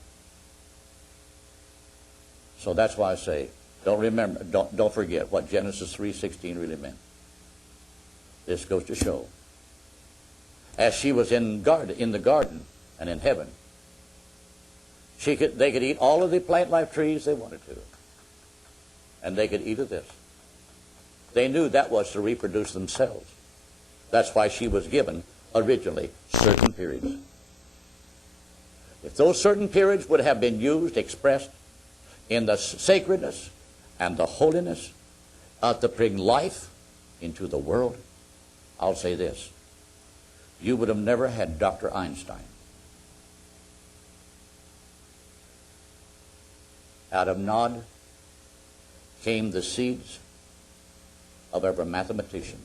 So that's why I say, don't forget what Genesis 3:16 really meant. This goes to show, as she was in the garden and in heaven, they could eat all of the plant life trees they wanted to, and they could eat of this. They knew that was to reproduce themselves. That's why she was given originally certain periods. If those certain periods would have been used, expressed in the sacredness and the holiness to bring life into the world, I'll say this. You would have never had Dr. Einstein. Out of Nod came the seeds of every mathematician.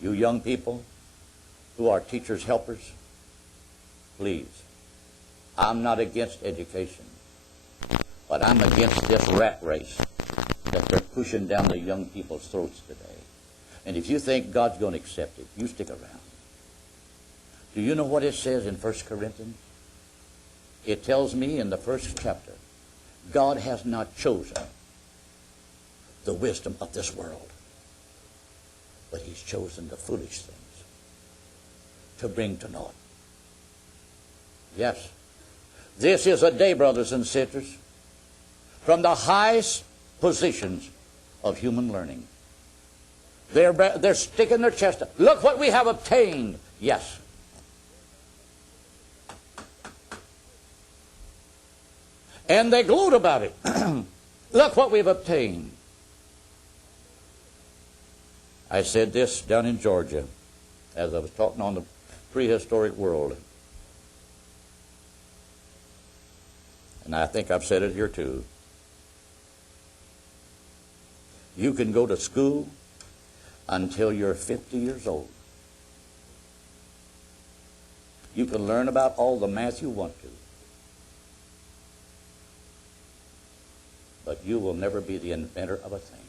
You young people who are teachers' helpers, please, I'm not against education, but I'm against this rat race that they're pushing down the young people's throats today. And if you think God's going to accept it, you stick around. Do you know what it says in 1 Corinthians? It tells me in the first chapter, God has not chosen the wisdom of this world, but he's chosen the foolish things to bring to naught. Yes, this is a day, brothers and sisters, from the highest positions of human learning. They're sticking their chest up. Look what we have obtained. Yes. And they gloat about it. Look what we've obtained. I said this down in Georgia as I was talking on the prehistoric world. And I think I've said it here too. You can go to school until you're 50 years old. You can learn about all the math you want to. But you will never be the inventor of a thing.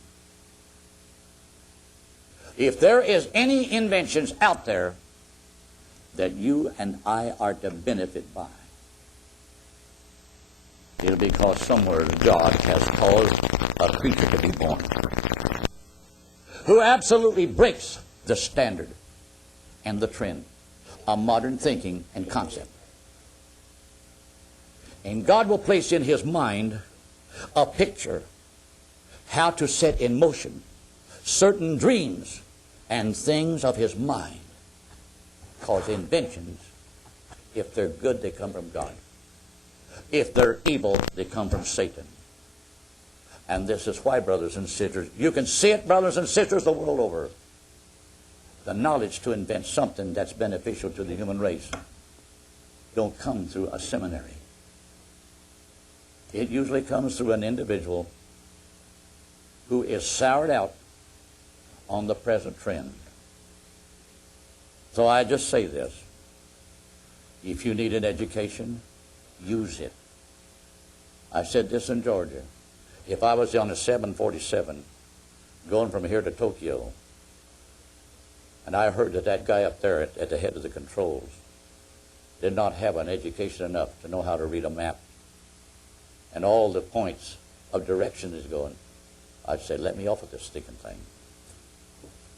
If there is any inventions out there that you and I are to benefit by, it'll be because somewhere God has caused a creature to be born who absolutely breaks the standard and the trend of modern thinking and concept. And God will place in his mind a picture how to set in motion certain dreams and things of his mind. Because inventions, if they're good, they come from God. If they're evil, they come from Satan. And this is why, brothers and sisters, you can see it, brothers and sisters, the world over. The knowledge to invent something that's beneficial to the human race don't come through a seminary. It usually comes through an individual who is soured out on the present trend. So I just say this. If you need an education, use it. I said this in Georgia. If I was on a 747 going from here to Tokyo, and I heard that that guy up there at the head of the controls did not have an education enough to know how to read a map, and all the points of direction is going, I'd say, let me off with this stinking thing.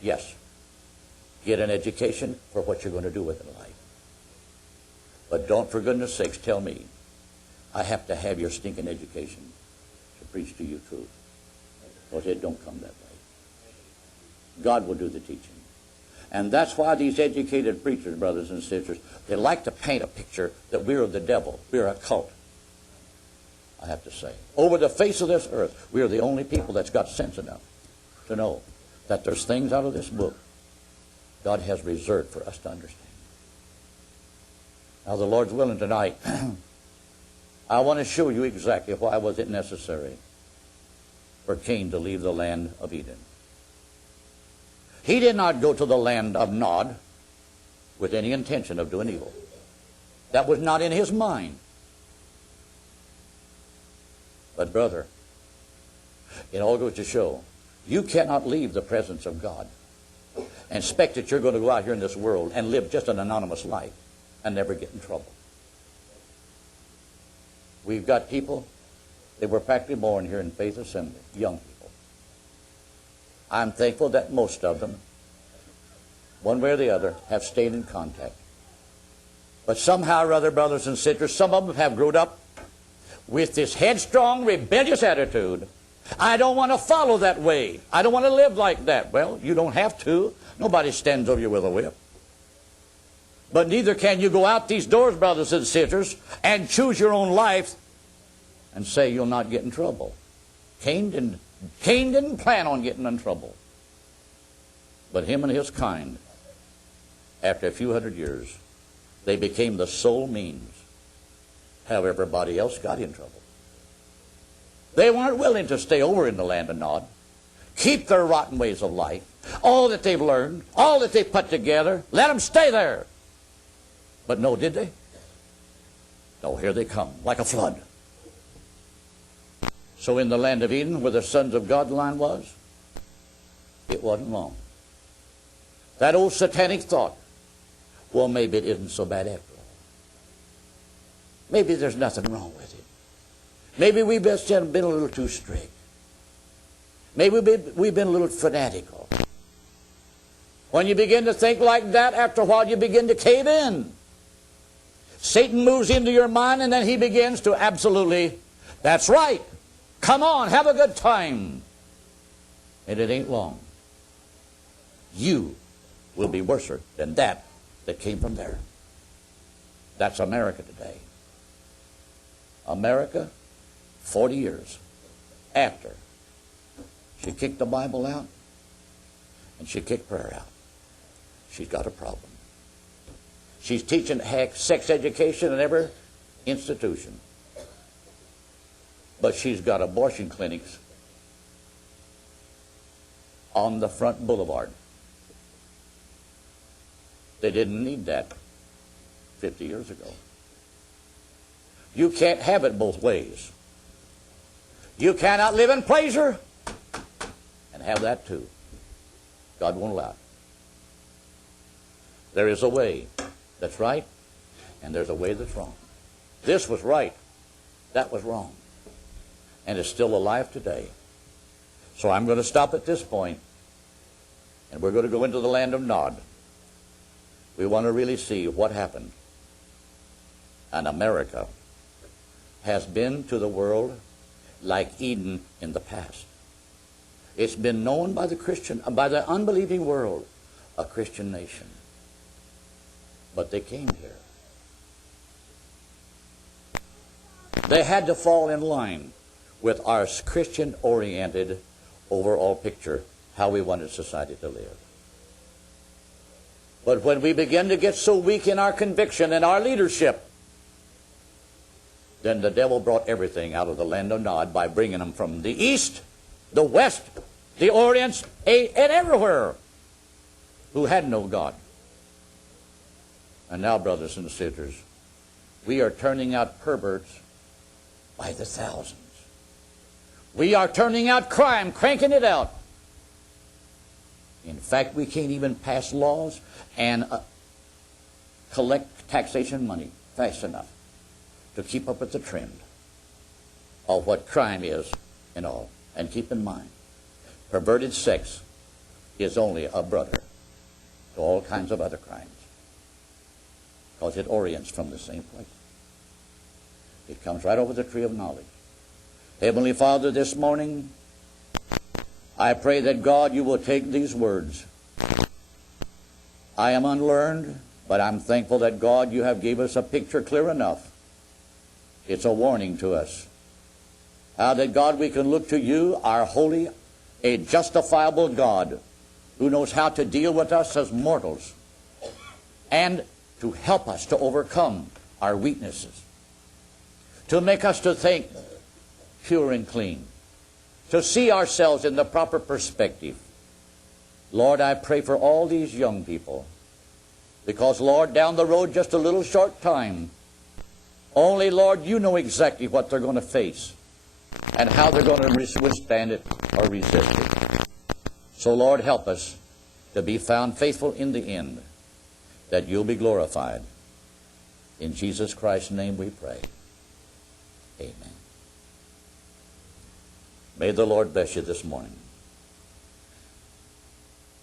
Yes, get an education for what you're going to do with it in life. But don't, for goodness sakes, tell me I have to have your stinking education to preach to you truth. Because it don't come that way. God will do the teaching. And that's why these educated preachers, brothers and sisters, they like to paint a picture that we're the devil. We're a cult. I have to say. Over the face of this earth, we are the only people that's got sense enough to know that there's things out of this book God has reserved for us to understand. Now, the Lord's willing tonight, I want to show you exactly why was it necessary for Cain to leave the land of Eden. He did not go to the land of Nod with any intention of doing evil. That was not in his mind. But brother, it all goes to show, you cannot leave the presence of God and expect that you're going to go out here in this world and live just an anonymous life and never get in trouble. We've got people, they were practically born here in Faith Assembly, young people. I'm thankful that most of them, one way or the other, have stayed in contact. But somehow or other, brothers and sisters, some of them have grown up with this headstrong, rebellious attitude. I don't want to follow that way. I don't want to live like that. Well, you don't have to. Nobody stands over you with a whip. But neither can you go out these doors, brothers and sisters, and choose your own life and say you'll not get in trouble. Cain didn't plan on getting in trouble. But him and his kind, after a few hundred years, they became the sole means how everybody else got in trouble. They weren't willing to stay over in the land of Nod, keep their rotten ways of life, all that they've learned, all that they've put together, let them stay there. But no, did they? No, here they come, like a flood. So in the land of Eden, where the sons of God line was, it wasn't long. That old satanic thought, well, maybe it isn't so bad after all. Maybe there's nothing wrong with it. Maybe we've just been a little too strict. Maybe we've been a little fanatical. When you begin to think like that, after a while you begin to cave in. Satan moves into your mind, and then he begins to absolutely, that's right, come on, have a good time. And it ain't long. You will be worse than that came from there. That's America today. America, 40 years after she kicked the Bible out and she kicked prayer out, she's got a problem. She's teaching sex education in every institution. But she's got abortion clinics on the front boulevard. They didn't need that 50 years ago. You can't have it both ways. You cannot live in pleasure and have that too. God won't allow it. There is a way that's right, and there's a way that's wrong. This was right. That was wrong. And it's still alive today. So I'm going to stop at this point, and we're going to go into the land of Nod. We want to really see what happened. And America has been to the world like Eden in the past. It's been known by the unbelieving world, a Christian nation. But they came here. They had to fall in line with our Christian-oriented overall picture, how we wanted society to live. But when we begin to get so weak in our conviction and our leadership, then the devil brought everything out of the land of Nod by bringing them from the east, the west, the orient, and everywhere who had no God. And now, brothers and sisters, we are turning out perverts by the thousands. We are turning out crime, cranking it out. In fact, we can't even pass laws and collect taxation money fast enough to keep up with the trend of what crime is and all. And keep in mind, perverted sex is only a brother to all kinds of other crimes, because it orients from the same place. It comes right over the tree of knowledge. Heavenly Father, this morning, I pray that, God, you will take these words. I am unlearned, but I'm thankful that, God, you have gave us a picture clear enough. It's a warning to us. How that, God, we can look to you, our holy, a justifiable God, who knows how to deal with us as mortals, and to help us to overcome our weaknesses, to make us to think pure and clean, to see ourselves in the proper perspective. Lord, I pray for all these young people, because, Lord, down the road just a little short time, only, Lord, you know exactly what they're going to face and how they're going to withstand it or resist it. So, Lord, help us to be found faithful in the end, that you'll be glorified. In Jesus Christ's name we pray. Amen. May the Lord bless you this morning.